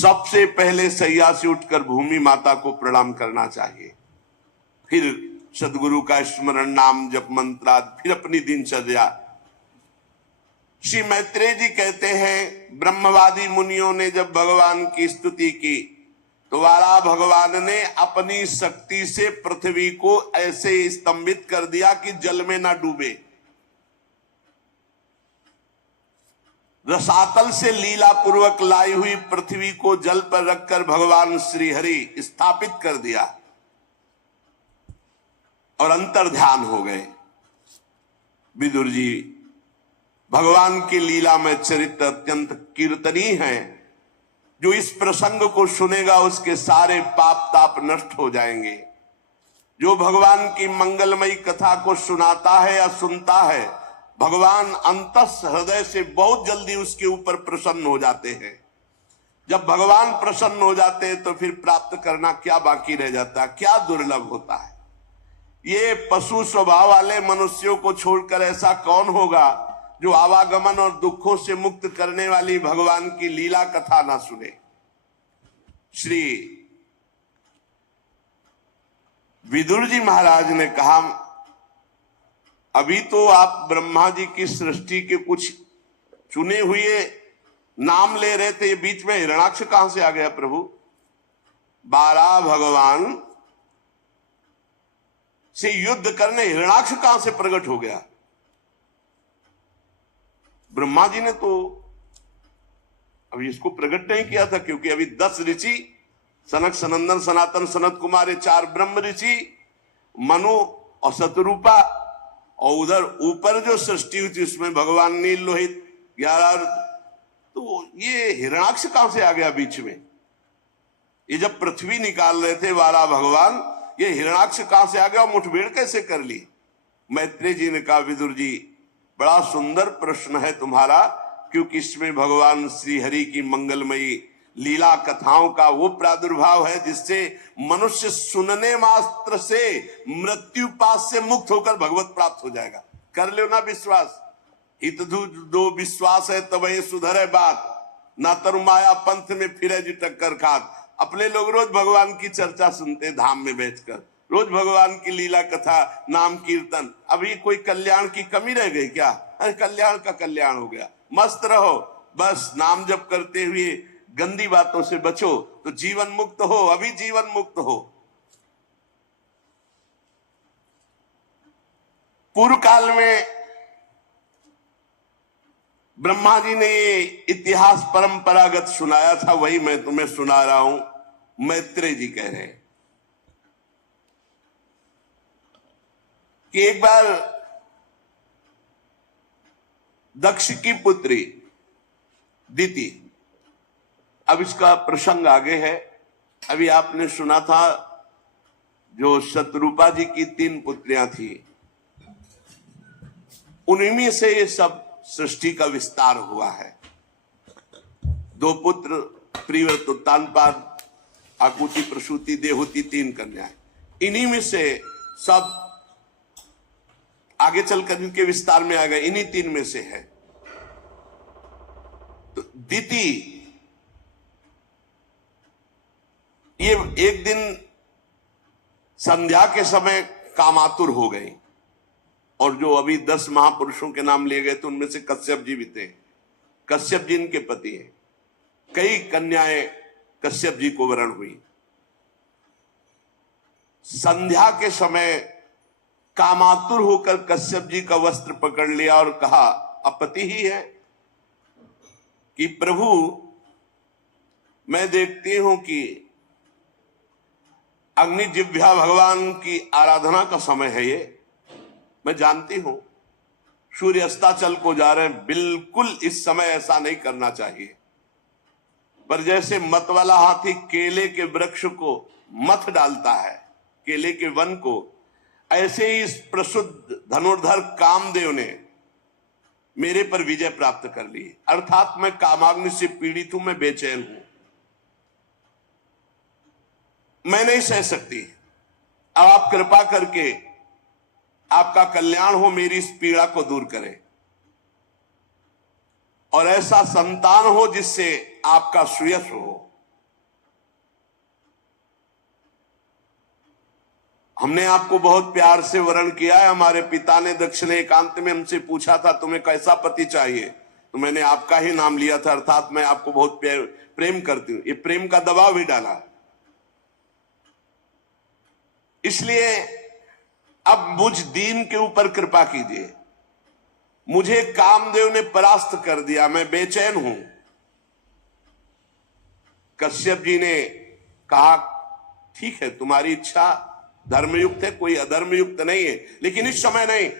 सबसे पहले सैया से उठकर भूमि माता को प्रणाम करना चाहिए, फिर सदगुरु का स्मरण, नाम जप, मंत्राद, फिर अपनी दिनचर्या। श्री मैत्रेय जी कहते हैं, ब्रह्मवादी मुनियों ने जब भगवान की स्तुति की तो वाला भगवान ने अपनी शक्ति से पृथ्वी को ऐसे स्तंभित कर दिया कि जल में ना डूबे। रसातल से लीला पूर्वक लाई हुई पृथ्वी को जल पर रखकर भगवान श्री हरि स्थापित कर दिया और अंतर ध्यान हो गए। विदुर जी भगवान की लीला में चरित्र अत्यंत कीर्तनीय है। जो इस प्रसंग को सुनेगा उसके सारे पाप ताप नष्ट हो जाएंगे। जो भगवान की मंगलमयी कथा को सुनाता है या सुनता है, भगवान अंतस हृदय से बहुत जल्दी उसके ऊपर प्रसन्न हो जाते हैं। जब भगवान प्रसन्न हो जाते हैं तो फिर प्राप्त करना क्या बाकी रह जाता है, क्या दुर्लभ होता है। ये पशु स्वभाव वाले मनुष्यों को छोड़कर ऐसा कौन होगा जो आवागमन और दुखों से मुक्त करने वाली भगवान की लीला कथा ना सुने। श्री विदुर जी महाराज ने कहा, अभी तो आप ब्रह्मा जी की सृष्टि के कुछ चुने हुए नाम ले रहे थे, बीच में हिरणाक्ष कहां से आ गया प्रभु? 12 भगवान से युद्ध करने हिरणाक्ष कहां से प्रकट हो गया? ब्रह्मा जी ने तो अभी इसको प्रकट नहीं किया था, क्योंकि अभी 10 ऋषि, सनक, सनंदन, सनातन, सनत कुमार, 4 ब्रह्म ऋषि, मनु और शतरूपा, और उधर ऊपर जो सृष्टि हुई थी उसमें भगवान नील लोहित 11। तो ये हिरणाक्ष कहां से आ गया बीच में? ये जब पृथ्वी निकाल रहे थे 12 भगवान, ये हिरणाक्ष कहां से आ गया और मुठभेड़ कैसे कर ली? मैत्रेय जी ने कहा, विदुर जी बड़ा सुंदर प्रश्न है तुम्हारा, क्योंकि इसमें भगवान श्री हरि की मंगलमयी लीला कथाओं का वो प्रादुर्भाव है जिससे मनुष्य सुनने मात्र से मृत्यु पास से मुक्त होकर भगवत प्राप्त हो जाएगा। कर लो ना विश्वास, हित दो विश्वास है तब ये सुधरे बात, ना तरु माया पंथ में फिरे जी टक्कर खात। अपने लोग रोज भगवान की चर्चा सुनते धाम में बैठकर, रोज भगवान की लीला कथा, नाम कीर्तन। अभी कोई कल्याण की कमी रह गई क्या? अरे कल्याण का कल्याण हो गया। मस्त रहो, बस नाम जप करते हुए गंदी बातों से बचो तो जीवन मुक्त हो। अभी जीवन मुक्त हो। पूर्व काल में ब्रह्मा जी ने ये इतिहास परंपरागत सुनाया था, वही मैं तुम्हें सुना रहा हूं। मैत्रेय जी कह रहे हैं कि एक बार दक्ष की पुत्री दिति, अब इसका प्रसंग आगे है। अभी आपने सुना था जो शतरूपा जी की 3 पुत्रियां थी, उन्हीं में से ये सब सृष्टि का विस्तार हुआ है। 2 पुत्र, प्रियव्रत, उत्तानपाद, आकुति, प्रसूति, देहुति, 3 कन्याएं। इन्हीं में से सब आगे चलकर इनके विस्तार में आ गए, इन्हीं 3 में से है। तो दिति ये एक दिन संध्या के समय कामातुर हो गई, और जो अभी 10 महापुरुषों के नाम लिए गए थे उनमें से कश्यप जी भी थे। कश्यप जी इनके पति हैं। कई कन्याएं कश्यप जी को वरण हुई। संध्या के समय कामातुर होकर कश्यप जी का वस्त्र पकड़ लिया और कहा, अब पति ही है कि प्रभु मैं देखती हूं कि अग्नि जिह्वा भगवान की आराधना का समय है। ये मैं जानती हूं सूर्य अस्ताचल को जा रहे हैं, बिल्कुल इस समय ऐसा नहीं करना चाहिए। पर जैसे मत वाला हाथी केले के वृक्ष को मथ डालता है, केले के वन को, ऐसे ही इस प्रसुद्ध धनुर्धर कामदेव ने मेरे पर विजय प्राप्त कर ली। अर्थात मैं कामाग्नि से पीड़ित हूं, मैं बेचैन हूं, मैं नहीं सह सकती। अब आप कृपा करके आपका कल्याण हो, मेरी इस पीड़ा को दूर करें और ऐसा संतान हो जिससे आपका सुयश हो। हमने आपको बहुत प्यार से वर्ण किया है। हमारे पिता ने दक्षिण एकांत में हमसे पूछा था तुम्हें कैसा पति चाहिए, तो मैंने आपका ही नाम लिया था, अर्थात मैं आपको बहुत प्रेम करती हूं। ये प्रेम का दबाव भी डाला। इसलिए अब मुझ दीन के ऊपर कृपा कीजिए। मुझे कामदेव ने परास्त कर दिया, मैं बेचैन हूं। कश्यप जी ने कहा ठीक है, तुम्हारी इच्छा धर्मयुक्त है, कोई अधर्मयुक्त नहीं है, लेकिन इस समय नहीं,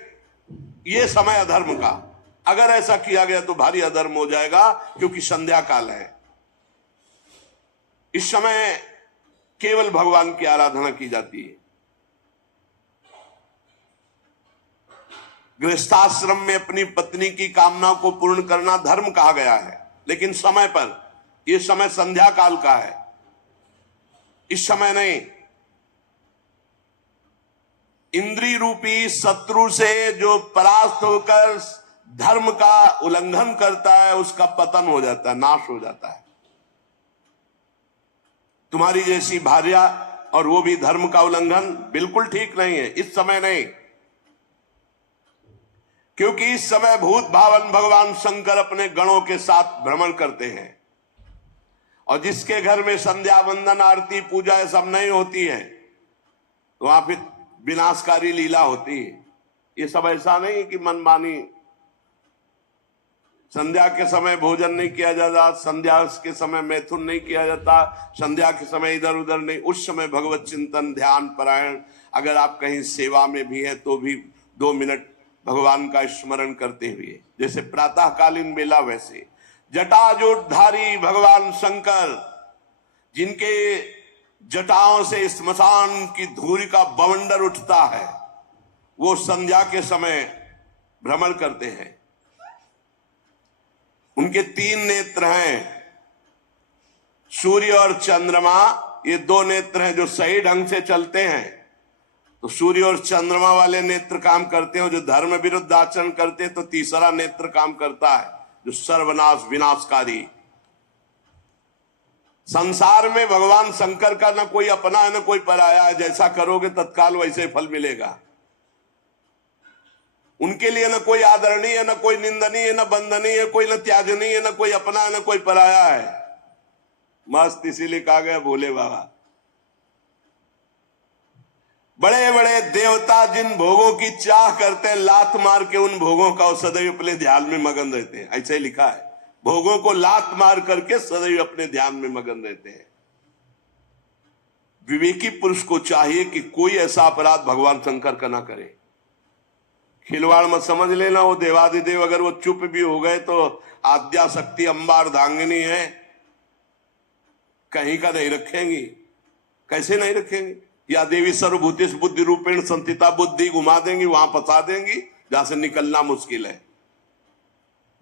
ये समय अधर्म का। अगर ऐसा किया गया तो भारी अधर्म हो जाएगा, क्योंकि संध्या काल है। इस समय केवल भगवान की आराधना की जाती है। गृहस्थाश्रम में अपनी पत्नी की कामना को पूर्ण करना धर्म कहा गया है, लेकिन समय पर। यह समय संध्या काल का है, इस समय नहीं। इंद्रिय रूपी शत्रु से जो परास्त होकर धर्म का उल्लंघन करता है, उसका पतन हो जाता है, नाश हो जाता है। तुम्हारी जैसी भार्या, और वो भी धर्म का उल्लंघन, बिल्कुल ठीक नहीं है। इस समय नहीं, क्योंकि इस समय भूत भावन भगवान शंकर अपने गणों के साथ भ्रमण करते हैं, और जिसके घर में संध्या वंदन आरती पूजा ये सब नहीं होती है, तो वहां फिर विनाशकारी लीला होती है। ये सब ऐसा नहीं कि मनमानी। संध्या के समय भोजन नहीं किया जाता, संध्या के समय मैथुन नहीं किया जाता, संध्या के समय इधर उधर नहीं। उस समय भगवत चिंतन, ध्यान परायण, अगर आप कहीं सेवा में भी हैं तो भी 2 मिनट भगवान का स्मरण करते हुए, जैसे प्रातःकालीन मेला, वैसे जटाजूटधारी भगवान शंकर, जिनके जटाओं से स्मशान की धूल का बवंडर उठता है, वो संध्या के समय भ्रमण करते हैं। उनके 3 नेत्र हैं, सूर्य और चंद्रमा। ये 2 नेत्र हैं जो सही ढंग से चलते हैं, तो सूर्य और चंद्रमा वाले नेत्र काम करते हैं। जो धर्म विरुद्ध आचरण करते हैं तो तीसरा नेत्र काम करता है, जो सर्वनाश विनाशकारी। संसार में भगवान शंकर का न कोई अपना है न कोई पराया है। जैसा करोगे तत्काल वैसे फल मिलेगा। उनके लिए न कोई आदरणीय है, न कोई निंदनीय, न बंदनीय, कोई न त्याजनीय है, न कोई अपना है, न कोई पराया है। मस्त इसीलिए कहा गया भोले बाबा। बड़े बड़े देवता जिन भोगों की चाह करते हैं, लात मार के उन भोगों का सदैव अपने ध्यान में मगन रहते हैं। ऐसा ही लिखा है, भोगों को लात मार करके सदैव अपने ध्यान में मगन रहते हैं। विवेकी पुरुष को चाहिए कि कोई ऐसा अपराध भगवान शंकर का ना करे। खिलवाड़ मत समझ लेना। वो देवादिदेव अगर वो चुप भी हो गए तो आद्या शक्ति अंबार धांगिनी है, कहीं का नहीं रखेंगी। कैसे नहीं रखेंगी? या देवी सर्वभूतेषु बुद्धि रूपेण संस्थिता, बुद्धि घुमा देंगी, वहां फंसा देंगी जहां से निकलना मुश्किल है।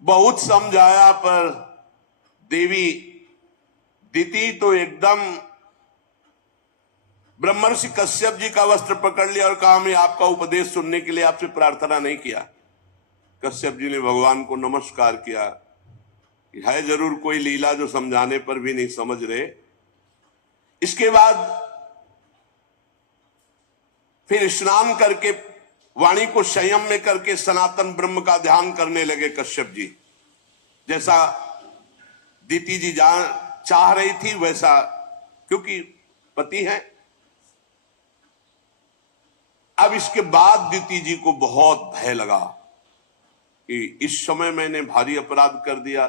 बहुत समझाया पर देवी दीति तो एकदम ब्रह्मर्षि कश्यप जी का वस्त्र पकड़ लिया और कहा मैं आपका उपदेश सुनने के लिए आपसे प्रार्थना नहीं किया। कश्यप जी ने भगवान को नमस्कार किया। है जरूर कोई लीला जो समझाने पर भी नहीं समझ रहे। इसके बाद फिर स्नान करके वाणी को संयम में करके सनातन ब्रह्म का ध्यान करने लगे कश्यप जी। जैसा दीति जी चाह रही थी वैसा, क्योंकि पति हैं। अब इसके बाद दीति जी को बहुत भय लगा कि इस समय मैंने भारी अपराध कर दिया।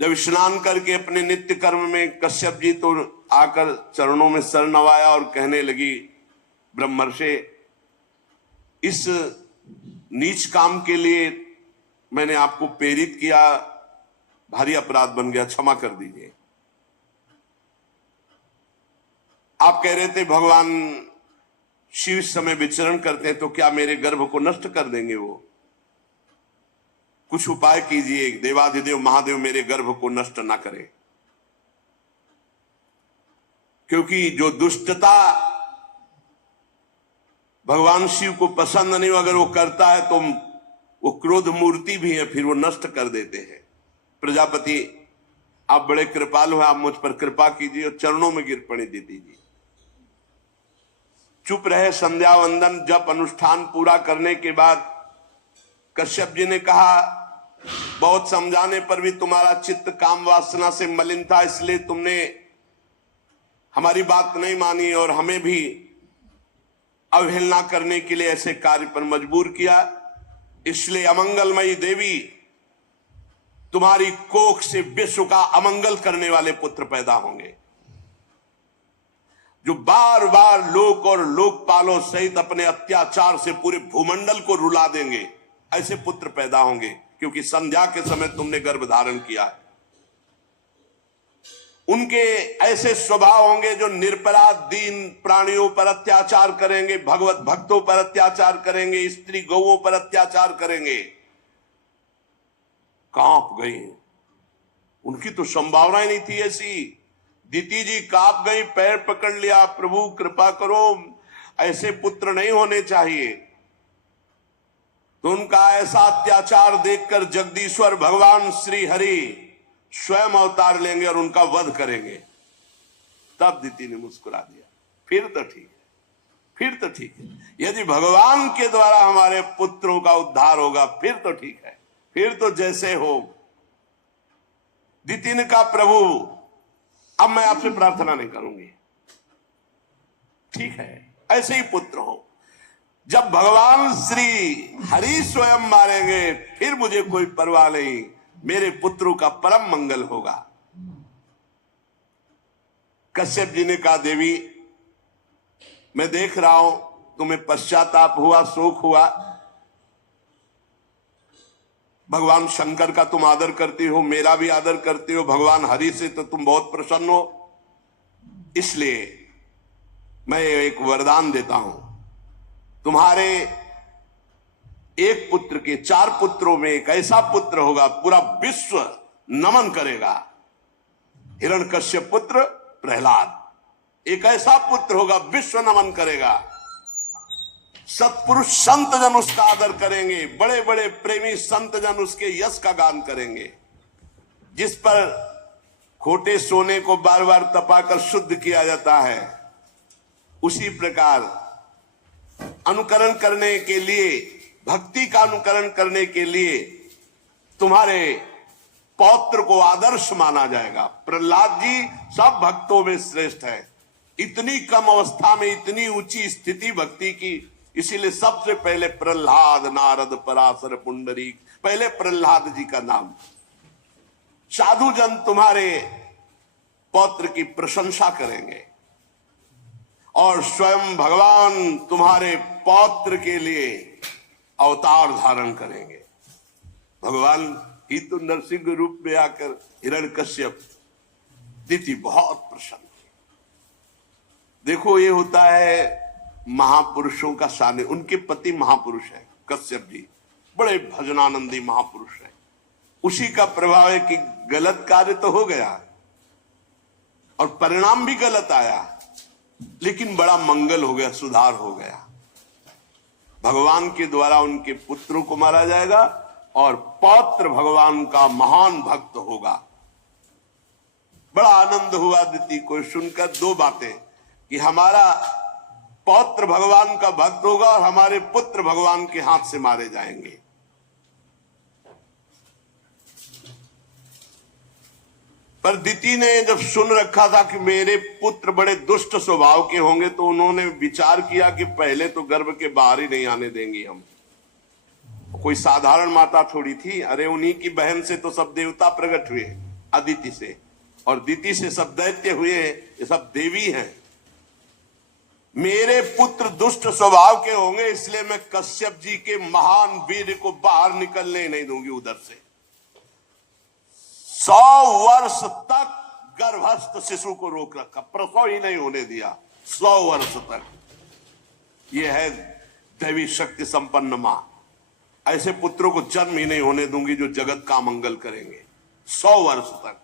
जब स्नान करके अपने नित्य कर्म में कश्यप जी तो आकर चरणों में सर नवाया और कहने लगी, ब्रह्मर्षि, इस नीच काम के लिए मैंने आपको प्रेरित किया, भारी अपराध बन गया, क्षमा कर दीजिए। आप कह रहे थे भगवान शिव इस समय विचरण करते हैं, तो क्या मेरे गर्भ को नष्ट कर देंगे वो? कुछ उपाय कीजिए, देवाधिदेव महादेव मेरे गर्भ को नष्ट ना करें। क्योंकि जो दुष्टता भगवान शिव को पसंद नहीं, अगर वो करता है तो वो क्रोध मूर्ति भी है, फिर वो नष्ट कर देते हैं। प्रजापति, आप बड़े कृपालु हैं, आप मुझ पर कृपा कीजिए और चरणों में गिर पड़े दीति जी। चुप रहे। संध्या वंदन जप अनुष्ठान पूरा करने के बाद कश्यप जी ने कहा, बहुत समझाने पर भी तुम्हारा चित्त काम वासना से मलिन था, इसलिए तुमने हमारी बात नहीं मानी और हमें भी अवहेलना करने के लिए ऐसे कार्य पर मजबूर किया। इसलिए अमंगलमयी देवी, तुम्हारी कोख से विश्व का अमंगल करने वाले पुत्र पैदा होंगे, जो बार बार लोक और लोकपालों सहित अपने अत्याचार से पूरे भूमंडल को रुला देंगे। ऐसे पुत्र पैदा होंगे, क्योंकि संध्या के समय तुमने गर्भ धारण किया है। उनके ऐसे स्वभाव होंगे जो निरपराध दीन प्राणियों पर अत्याचार करेंगे, भगवत भक्तों पर अत्याचार करेंगे, स्त्री गौओं पर अत्याचार करेंगे। कांप गई, उनकी तो संभावना ही नहीं थी ऐसी। दीति जी कांप गई, पैर पकड़ लिया, प्रभु कृपा करो, ऐसे पुत्र नहीं होने चाहिए। तो उनका ऐसा अत्याचार देखकर जगदीश्वर भगवान श्री हरि स्वयं अवतार लेंगे और उनका वध करेंगे। तब दीति ने मुस्कुरा दिया, फिर तो ठीक है, फिर तो ठीक है। यदि भगवान के द्वारा हमारे पुत्रों का उद्धार होगा फिर तो ठीक है, फिर तो जैसे हो। दीति ने कहा, प्रभु अब मैं आपसे प्रार्थना नहीं करूंगी, ठीक है, ऐसे ही पुत्र हो। जब भगवान श्री हरि स्वयं मारेंगे फिर मुझे कोई परवाह नहीं, मेरे पुत्रों का परम मंगल होगा। कश्यप जी ने कहा, देवी मैं देख रहा हूं तुम्हें पश्चाताप हुआ, शोक हुआ। भगवान शंकर का तुम आदर करती हो, मेरा भी आदर करती हो, भगवान हरि से तो तुम बहुत प्रसन्न हो। इसलिए मैं एक वरदान देता हूं, तुम्हारे एक पुत्र के 4 पुत्रों में एक ऐसा पुत्र होगा पूरा विश्व नमन करेगा। हिरण्यकश्यप पुत्र प्रहलाद, एक ऐसा पुत्र होगा विश्व नमन करेगा। सत्पुरुष संत जन उसका आदर करेंगे, बड़े बड़े प्रेमी संत जन उसके यश का गान करेंगे। जिस पर खोटे सोने को बार बार तपाकर शुद्ध किया जाता है, उसी प्रकार अनुकरण करने के लिए, भक्ति का अनुकरण करने के लिए तुम्हारे पौत्र को आदर्श माना जाएगा। प्रहलाद जी सब भक्तों में श्रेष्ठ है। इतनी कम अवस्था में इतनी ऊंची स्थिति भक्ति की, इसीलिए सबसे पहले प्रहलाद, नारद, पराशर, पुंडरीक, पहले प्रहलाद जी का नाम। साधु जन तुम्हारे पौत्र की प्रशंसा करेंगे और स्वयं भगवान तुम्हारे पौत्र के लिए अवतार धारण करेंगे। भगवान ही तो नरसिंह रूप में आकर हिरण्यकश्यप, दीति बहुत प्रसन्न। देखो ये होता है महापुरुषों का सानिध्य। उनके पति महापुरुष है कश्यप जी, बड़े भजनानंदी महापुरुष है। उसी का प्रभाव है कि गलत कार्य तो हो गया और परिणाम भी गलत आया, लेकिन बड़ा मंगल हो गया, सुधार हो गया। भगवान के द्वारा उनके पुत्रों को मारा जाएगा और पौत्र भगवान का महान भक्त होगा। बड़ा आनंद हुआ दीति को सुनकर। 2 बातें, कि हमारा पौत्र भगवान का भक्त होगा और हमारे पुत्र भगवान के हाथ से मारे जाएंगे। पर दीति ने जब सुन रखा था कि मेरे पुत्र बड़े दुष्ट स्वभाव के होंगे, तो उन्होंने विचार किया कि पहले तो गर्भ के बाहर ही नहीं आने देंगे हम। कोई साधारण माता थोड़ी थी, अरे उन्हीं की बहन से तो सब देवता प्रकट हुए, अदिति से, और दीति से सब दैत्य हुए, ये सब देवी हैं। मेरे पुत्र दुष्ट स्वभाव के होंगे, इसलिए मैं कश्यप जी के महान वीर को बाहर निकलने नहीं दूंगी उधर से। 100 वर्ष तक गर्भस्थ शिशु को रोक रखा, प्रसव ही नहीं होने दिया 100 वर्ष तक। यह है दैवी शक्ति संपन्न मां। ऐसे पुत्रों को जन्म ही नहीं होने दूंगी जो जगत का मंगल करेंगे 100 वर्ष तक।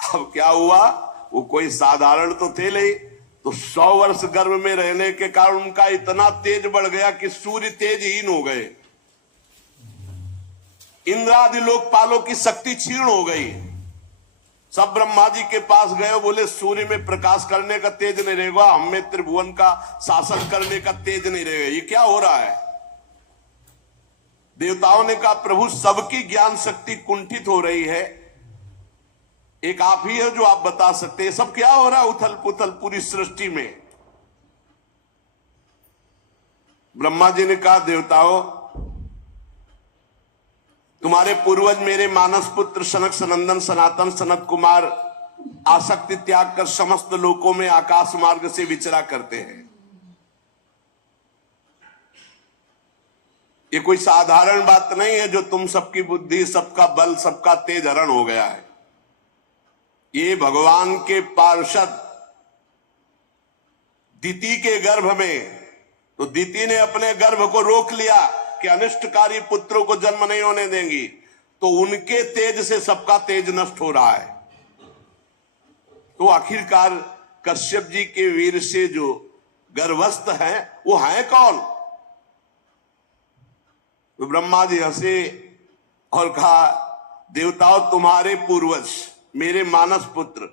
अब क्या हुआ, वो कोई साधारण तो थे नहीं, तो 100 वर्ष गर्भ में रहने के कारण उनका इतना तेज बढ़ गया कि सूर्य तेजहीन हो गए। इंद्रादि लोकपालों की शक्ति क्षीण हो गई। सब ब्रह्मा जी के पास गए, बोले सूर्य में प्रकाश करने का तेज नहीं रहेगा, हमें त्रिभुवन का शासन करने का तेज नहीं रहेगा, ये क्या हो रहा है। देवताओं ने कहा प्रभु सबकी ज्ञान शक्ति कुंठित हो रही है, एक आप ही है जो आप बता सकते हैं सब क्या हो रहा है उथल पुथल पूरी सृष्टि में। ब्रह्मा जी ने कहा देवताओं, तुम्हारे पूर्वज मेरे मानस पुत्र सनक सनंदन सनातन सनत कुमार आसक्ति त्याग कर समस्त लोकों में आकाश मार्ग से विचरा करते हैं। ये कोई साधारण बात नहीं है जो तुम सबकी बुद्धि सबका बल सबका तेज हरण हो गया है। ये भगवान के पार्षद दिति के गर्भ में, तो दिति ने अपने गर्भ को रोक लिया कि अनिष्टकारी पुत्रों को जन्म नहीं होने देंगी, तो उनके तेज से सबका तेज नष्ट हो रहा है। तो आखिरकार कश्यप जी के वीर से जो गर्भस्थ हैं वो हैं कौन। तो ब्रह्मा जी हंसे और कहा देवताओं, तुम्हारे पूर्वज मेरे मानस पुत्र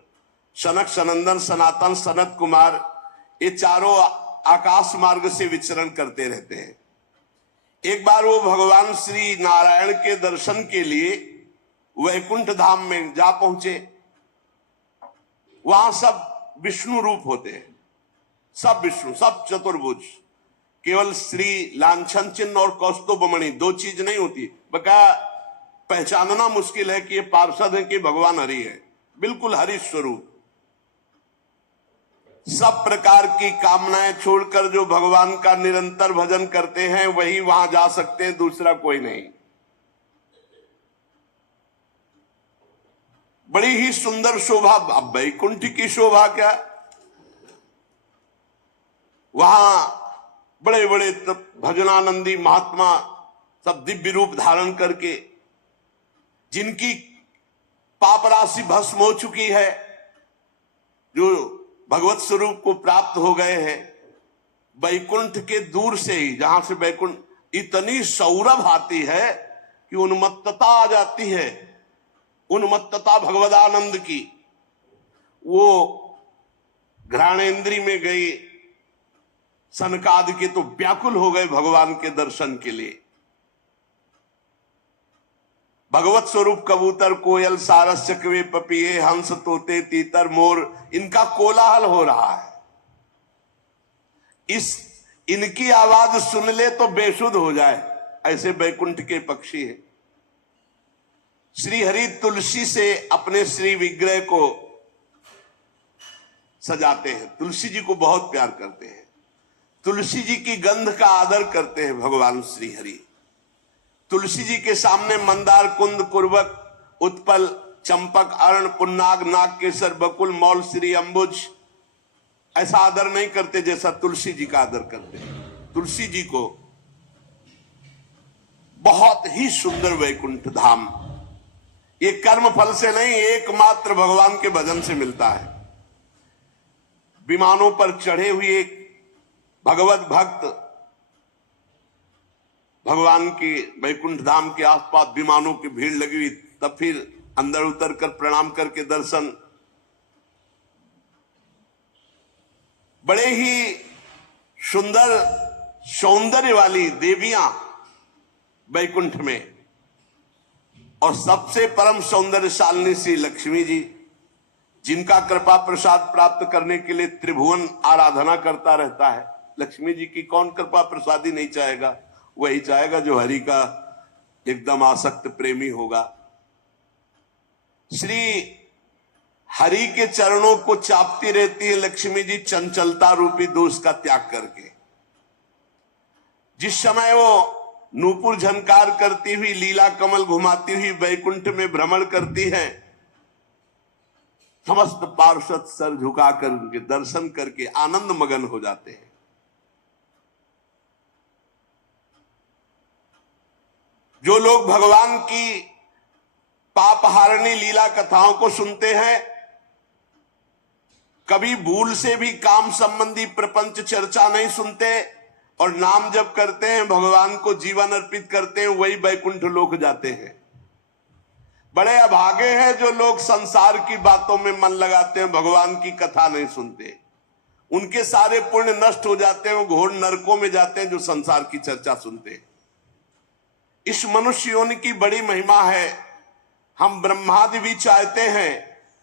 सनक सनंदन सनातन सनत कुमार ये चारों आकाश मार्ग से विचरण करते रहते हैं। एक बार वो भगवान श्री नारायण के दर्शन के लिए वैकुंठ धाम में जा पहुंचे। वहां सब विष्णु रूप होते हैं, सब विष्णु, सब चतुर्भुज, केवल श्री लांछन चिन्ह और कौस्तुभमणि दो चीज नहीं होती। बका पहचानना मुश्किल है कि ये पार्षद है कि भगवान हरि है, बिल्कुल हरि स्वरूप। सब प्रकार की कामनाएं छोड़कर जो भगवान का निरंतर भजन करते हैं वही वहां जा सकते हैं, दूसरा कोई नहीं। बड़ी ही सुंदर शोभा, अब वैकुंठ की शोभा क्या, वहां बड़े बड़े भजनानंदी महात्मा सब दिव्य रूप धारण करके, जिनकी पाप राशि भस्म हो चुकी है, जो भगवत स्वरूप को प्राप्त हो गए हैं, वैकुंठ के दूर से ही, जहां से वैकुंठ, इतनी सौरभ आती है कि उन्मत्तता आ जाती है, उन्मत्तता भगवदानंद की। वो घ्राणेन्द्री में गई सनकादि के तो व्याकुल हो गए भगवान के दर्शन के लिए। भगवत स्वरूप कबूतर कोयल सारस चकवे पपीहे हंस तोते तीतर मोर, इनका कोलाहल हो रहा है। इनकी आवाज सुन ले तो बेसुध हो जाए, ऐसे वैकुंठ के पक्षी है। श्री हरि तुलसी से अपने श्री विग्रह को सजाते हैं, तुलसी जी को बहुत प्यार करते हैं, तुलसी जी की गंध का आदर करते हैं भगवान श्री हरि। तुलसी जी के सामने मंदार कुंद कुर्वक उत्पल चंपक अर्ण पुन्नाग नाग केसर बकुल मौल श्री अंबुज ऐसा आदर नहीं करते जैसा तुलसी जी का आदर करते हैं। तुलसी जी को बहुत ही सुंदर वैकुंठ धाम, ये कर्म फल से नहीं, एकमात्र भगवान के भजन से मिलता है। विमानों पर चढ़े हुए भगवत भक्त भगवान की वैकुंठ धाम के आसपास विमानों की भीड़ लगी हुई, तब फिर अंदर उतर कर प्रणाम करके दर्शन। बड़े ही सुंदर सौंदर्य वाली देवियां वैकुंठ में, और सबसे परम सौंदर्यशालिनी श्री लक्ष्मी जी, जिनका कृपा प्रसाद प्राप्त करने के लिए त्रिभुवन आराधना करता रहता है। लक्ष्मी जी की कौन कृपा प्रसादी नहीं चाहेगा, वही चाहेगा जो हरि का एकदम आसक्त प्रेमी होगा। श्री हरि के चरणों को चापती रहती है लक्ष्मी जी चंचलता रूपी दोष का त्याग करके। जिस समय वो नूपुर झनकार करती हुई लीला कमल घुमाती हुई वैकुंठ में भ्रमण करती है, समस्त पार्षद सर झुकाकर उनके दर्शन करके आनंद मगन हो जाते हैं। जो लोग भगवान की पापहारिणी लीला कथाओं को सुनते हैं, कभी भूल से भी काम संबंधी प्रपंच चर्चा नहीं सुनते और नाम जप करते हैं, भगवान को जीवन अर्पित करते हैं, वही वैकुंठ लोक जाते हैं। बड़े अभागे हैं जो लोग संसार की बातों में मन लगाते हैं, भगवान की कथा नहीं सुनते। उनके सारे पुण्य नष्ट हो जाते हैं, वो घोर नरकों में जाते हैं जो संसार की चर्चा सुनते हैं। इस मनुष्य योनि की बड़ी महिमा है। हम ब्रह्मादि भी चाहते हैं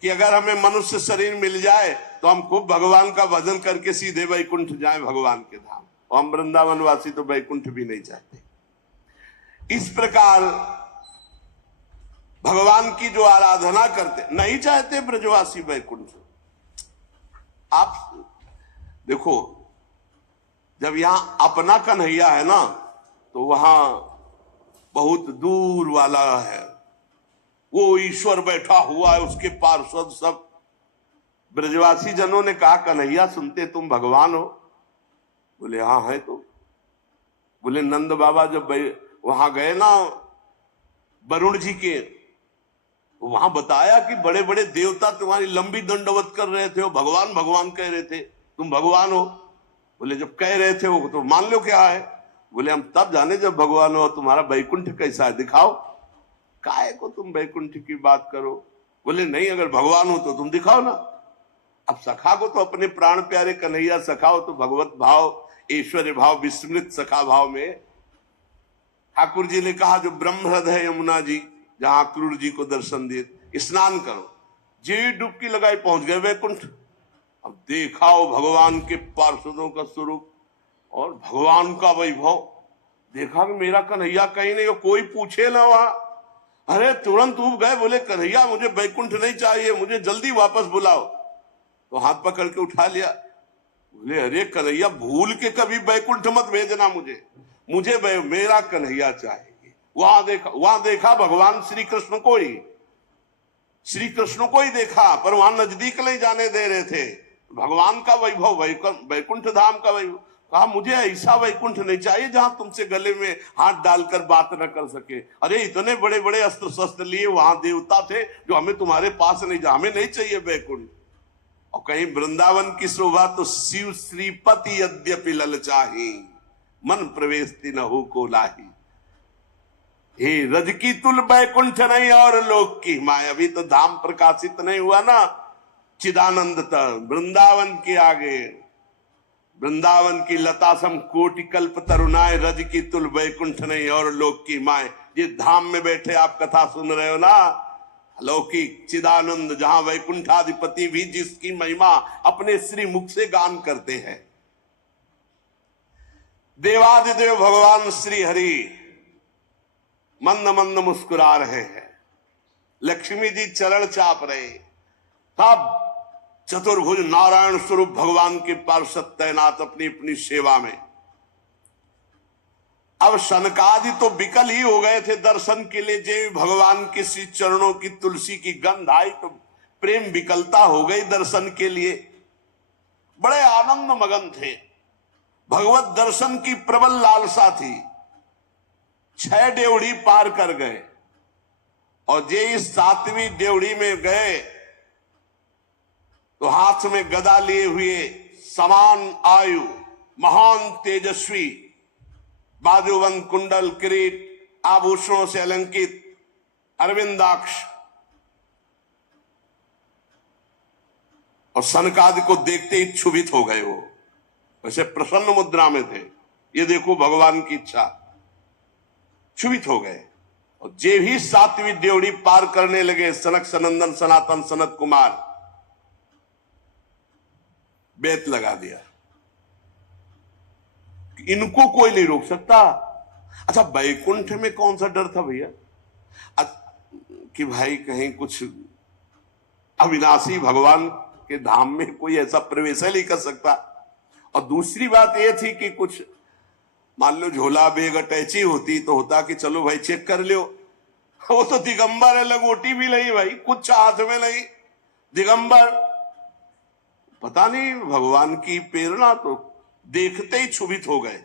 कि अगर हमें मनुष्य शरीर मिल जाए तो हम खूब भगवान का भजन करके सीधे वैकुंठ जाएं, भगवान के धाम। और हम वृंदावन वासी तो वैकुंठ भी नहीं चाहते। इस प्रकार भगवान की जो आराधना करते, नहीं चाहते ब्रजवासी वैकुंठ। आप देखो, जब यहां अपना कन्हैया है ना, तो वहां बहुत दूर वाला है, वो ईश्वर बैठा हुआ है, उसके पार्षद सब। ब्रजवासी जनों ने कहा, कन्हैया सुनते तुम भगवान हो? बोले हाँ है। तो बोले नंद बाबा जब वहां गए ना वरुण जी के, वहां बताया कि बड़े बड़े देवता तुम्हारी लंबी दंडवत कर रहे थे, वो भगवान भगवान कह रहे थे, तुम भगवान हो? बोले जब कह रहे थे वो तो मान लो क्या है। बोले हम तब जाने जब भगवान हो। तुम्हारा वैकुंठ कैसा है दिखाओ, काहे को तुम वैकुंठ की बात करो? बोले नहीं, अगर भगवान हो तो तुम दिखाओ ना। अब सखा को तो अपने प्राण प्यारे कन्हैया सखा हो, तो भगवत भाव, ऐश्वर्य भाव, विस्मृत सखा भाव में ठाकुर जी ने कहा जो ब्रह्म हृदय यमुना जी, जहां क्रूर जी को दर्शन दिए, स्नान करो। जी डुबकी लगाई, पहुंच गए वैकुंठ। अब देखा हो भगवान के पार्षदों का स्वरूप और भगवान का वैभव। देखा कि मेरा कन्हैया कहीं नहीं हो, कोई पूछे ना वहां। अरे तुरंत उब गए, बोले कन्हैया मुझे वैकुंठ नहीं चाहिए, मुझे जल्दी वापस बुलाओ। तो हाथ पकड़ के उठा लिया। बोले अरे कन्हैया भूल के कभी वैकुंठ मत भेजना मुझे मेरा कन्हैया चाहिए। वहां देखा भगवान श्री कृष्ण को ही देखा, पर वहां नजदीक नहीं जाने दे रहे थे। भगवान का वैभव, वैकुंठ धाम का वैभव। कहा मुझे ऐसा वैकुंठ नहीं चाहिए जहां तुमसे गले में हाथ डालकर बात न कर सके। अरे इतने बड़े बड़े अस्त्र शस्त्र लिए वहां देवता थे जो हमें तुम्हारे पास नहीं, हमें नहीं चाहिए वैकुंठ। और कहीं वृंदावन की शोभा तो शिव श्रीपति यद्यपि ललचाही, मन प्रवेश न हो को लाही। हे रज की तुल वैकुंठ नहीं और लोक की माया। अभी तो धाम प्रकाशित नहीं हुआ ना चिदानंद तक। वृंदावन के आगे, वृंदावन की लता सम कोटि कल्प तरुणाए, रज की तुल वैकुंठ नहीं और लोक की माए। ये धाम में बैठे आप कथा सुन रहे हो ना, लौकिक चिदानंद, जहां वैकुंठाधिपति भी जिसकी महिमा अपने श्री मुख से गान करते हैं। देवादिदेव भगवान श्री हरि मंद मंद मुस्कुरा रहे हैं। लक्ष्मी जी चरण चाप रहे। तब चतुर्भुज नारायण स्वरूप भगवान के पार्षद तैनात अपनी अपनी सेवा में। अब सनकादि तो विकल ही हो गए थे दर्शन के लिए। जय भगवान के श्री चरणों की तुलसी की गंध आई तो प्रेम विकलता हो गई दर्शन के लिए। बड़े आनंद मगन थे, भगवत दर्शन की प्रबल लालसा थी। 6 डेवढ़ी पार कर गए और जे इस 7वीं डेवढ़ी में गए तो हाथ में गदा लिए हुए, समान आयु, महान तेजस्वी, बाजूबंद कुंडल, किरीट, आभूषणों से अलंकित, अरविंदाक्ष, और सनकादि को देखते ही क्षुभित हो गए। वो वैसे प्रसन्न मुद्रा में थे। ये देखो भगवान की इच्छा, क्षुभित हो गए। और जे भी 7वीं डेवढ़ी पार करने लगे, सनक सनंदन सनातन सनत कुमार, बेत लगा दिया, इनको कोई नहीं रोक सकता। अच्छा वैकुंठ में कौन सा डर था भैया कि भाई कहीं कुछ अविनाशी भगवान के धाम में कोई ऐसा प्रवेश नहीं कर सकता। और दूसरी बात यह थी कि कुछ मान लो झोला बेग अटैची होती तो होता कि चलो भाई चेक कर लो। वो तो दिगंबर है, लंगोटी भी नहीं भाई, कुछ हाथ में नहीं, दिगंबर। पता नहीं भगवान की प्रेरणा, तो देखते ही क्षुभित हो गए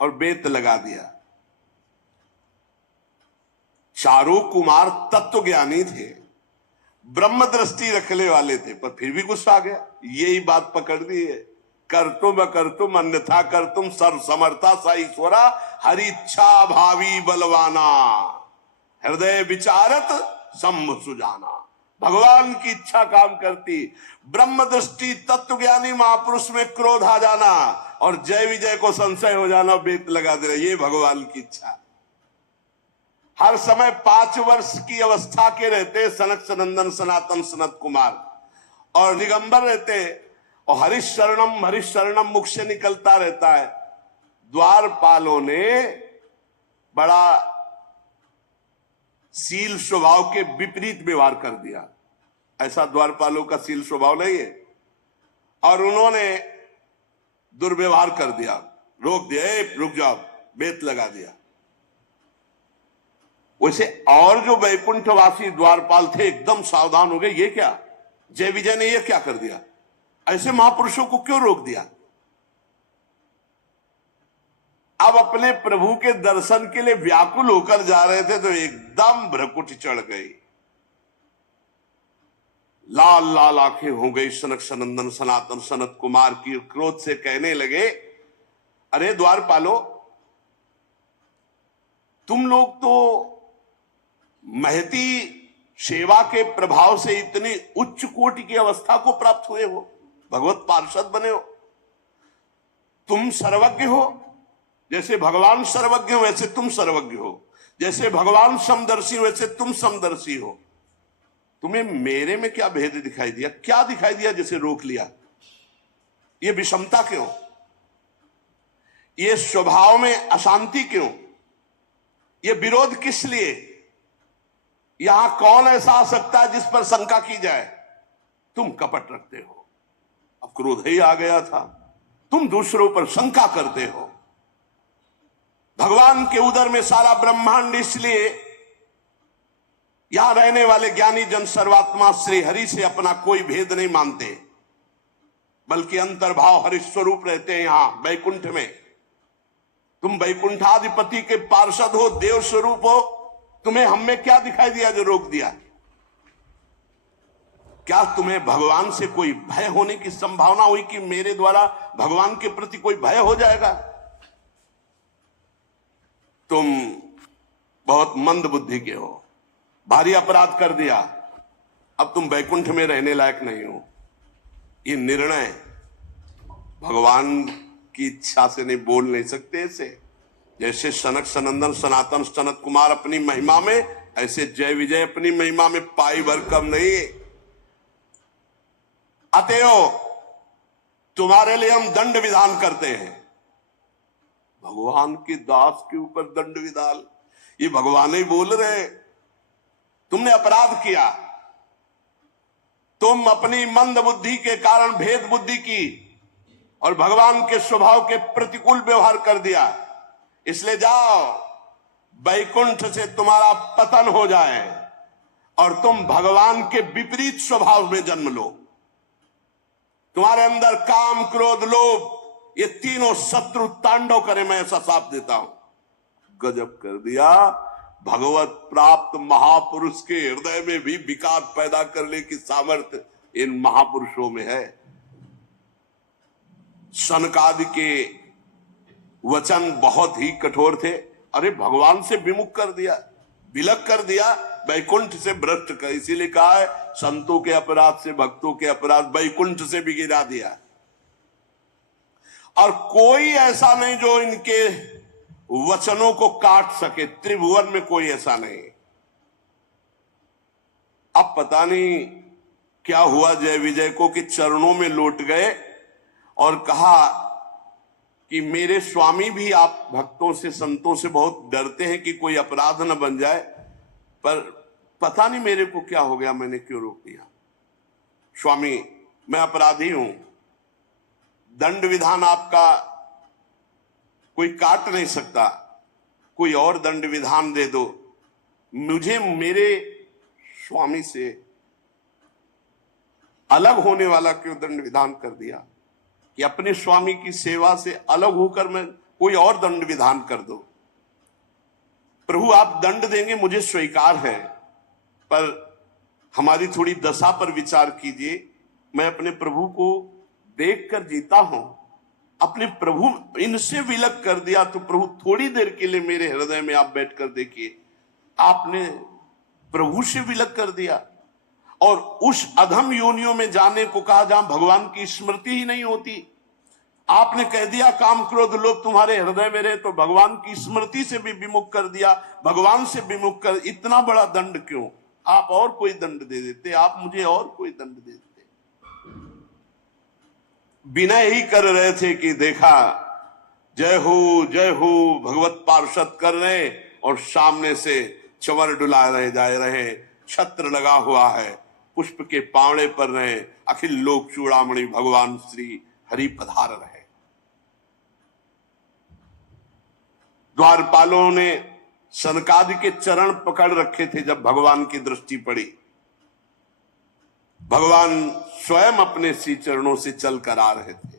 और बेत लगा दिया। चारों कुमार तत्व ज्ञानी थे, ब्रह्म दृष्टि रखने वाले थे, पर फिर भी गुस्सा आ गया। यही बात पकड़ दी है, कर तुम अन्यथा कर तुम सर्व समर्था सा ईश्वरा, हरि इच्छा भावी बलवाना, हृदय विचारत शंभु सुजाना। भगवान की इच्छा काम करती। ब्रह्म दृष्टि तत्व ज्ञानी महापुरुष में क्रोध आ जाना और जय विजय को संशय हो जाना, बेत लगा देना, ये भगवान की इच्छा। हर समय 5 वर्ष की अवस्था के रहते सनक सनंदन सनातन सनत कुमार और दिगंबर रहते, और हरिश शरणम मुख से निकलता रहता है। द्वारपालों ने बड़ा शील स्वभाव के विपरीत व्यवहार कर दिया। ऐसा द्वारपालों का शील स्वभाव नहीं है, और उन्होंने दुर्व्यवहार कर दिया, रोक दिया, रुक जाओ, बेत लगा दिया। वैसे और जो वैकुंठवासी द्वारपाल थे एकदम सावधान हो गए, ये क्या, जय विजय ने ये क्या कर दिया, ऐसे महापुरुषों को क्यों रोक दिया। अब अपने प्रभु के दर्शन के लिए व्याकुल होकर जा रहे थे तो एकदम भ्रकुट चढ़ गई, लाल लाल आंखें हो गई सनक सनंदन सनातन सनत कुमार की। क्रोध से कहने लगे, अरे द्वारपालो, तुम लोग तो महती सेवा के प्रभाव से इतनी उच्च कोटि की अवस्था को प्राप्त हुए हो, भगवत पार्षद बने हो, तुम सर्वज्ञ हो। जैसे भगवान सर्वज्ञ हो वैसे तुम सर्वज्ञ हो, जैसे भगवान समदर्शी वैसे तुम समदर्शी हो। तुम्हें मेरे में क्या भेद दिखाई दिया, क्या दिखाई दिया जैसे रोक लिया। ये विषमता क्यों, ये स्वभाव में अशांति क्यों, ये विरोध किस लिए। यहां कौन ऐसा आ सकता है जिस पर शंका की जाए। तुम कपट रखते हो, अब क्रोध ही आ गया था, तुम दूसरों पर शंका करते हो। भगवान के उदर में सारा ब्रह्मांड, इसलिए यहां रहने वाले ज्ञानी जन सर्वात्मा श्री हरि से अपना कोई भेद नहीं मानते, बल्कि अंतर्भाव हरि स्वरूप रहते हैं यहां वैकुंठ में। तुम वैकुंठाधिपति के पार्षद हो, देव स्वरूप हो, तुम्हें हम में क्या दिखाई दिया जो रोक दिया। क्या तुम्हें भगवान से कोई भय होने की संभावना हुई कि मेरे द्वारा भगवान के प्रति कोई भय हो जाएगा। तुम बहुत मंद बुद्धि के हो, भारी अपराध कर दिया, अब तुम वैकुंठ में रहने लायक नहीं हो। ये निर्णय भगवान की इच्छा से नहीं, बोल नहीं सकते ऐसे। जैसे सनक सनंदन सनातन सनत कुमार अपनी महिमा में, ऐसे जय विजय अपनी महिमा में पाई भर कम नहीं। अतएव तुम्हारे लिए हम दंड विधान करते हैं। भगवान के दास के ऊपर दंड विधान, ये भगवान ही बोल रहे। तुमने अपराध किया, तुम अपनी मंद बुद्धि के कारण भेद बुद्धि की और भगवान के स्वभाव के प्रतिकूल व्यवहार कर दिया। इसलिए जाओ, वैकुंठ से तुम्हारा पतन हो जाए और तुम भगवान के विपरीत स्वभाव में जन्म लो। तुम्हारे अंदर काम क्रोध लोभ ये तीनों शत्रु तांडव करे, मैं ऐसा साफ देता हूं। गजब कर दिया। भगवत प्राप्त महापुरुष के हृदय में भी विकार पैदा करने की सामर्थ्य इन महापुरुषों में है। सनकादि के वचन बहुत ही कठोर थे। अरे भगवान से विमुख कर दिया, विलग कर दिया, वैकुंठ से भ्रष्ट कर। इसीलिए कहा है संतों के अपराध से भक्तों के अपराध वैकुंठ से भी गिरा दिया। और कोई ऐसा नहीं जो इनके वचनों को काट सके, त्रिभुवन में कोई ऐसा नहीं। अब पता नहीं क्या हुआ जय विजय को कि चरणों में लौट गए और कहा कि मेरे स्वामी भी आप भक्तों से संतों से बहुत डरते हैं कि कोई अपराध न बन जाए, पर पता नहीं मेरे को क्या हो गया, मैंने क्यों रोक दिया। स्वामी मैं अपराधी हूं, दंड विधान आपका कोई काट नहीं सकता, कोई और दंड विधान दे दो। मुझे मेरे स्वामी से अलग होने वाला क्यों दंड विधान कर दिया कि अपने स्वामी की सेवा से अलग होकर मैं कोई और दंड विधान कर दो। प्रभु आप दंड देंगे मुझे स्वीकार है, पर हमारी थोड़ी दशा पर विचार कीजिए। मैं अपने प्रभु को देखकर जीता हूं, अपने प्रभु इनसे विलग कर दिया तो प्रभु थोड़ी देर के लिए मेरे हृदय में आप बैठकर देखिए। आपने प्रभु से विलग कर दिया और उस अधम योनियों में जाने को कहा जहां भगवान की स्मृति ही नहीं होती। आपने कह दिया काम क्रोध लोभ तुम्हारे हृदय में रहे, तो भगवान की स्मृति से भी विमुख कर दिया, भगवान से विमुख कर। इतना बड़ा दंड क्यों? आप और कोई दंड दे देते, आप मुझे और कोई दंड दे देते। विनय ही कर रहे थे कि देखा जय हो भगवत पार्षद कर रहे, और सामने से चंवर डुला रहे जा रहे, छत्र लगा हुआ है, पुष्प के पावड़े पर रहे, अखिल लोक चूड़ामणि भगवान श्री हरि पधार रहे। द्वारपालों ने सनकादि के चरण पकड़ रखे थे। जब भगवान की दृष्टि पड़ी, भगवान स्वयं अपने श्री चरणों से चल कर आ रहे थे।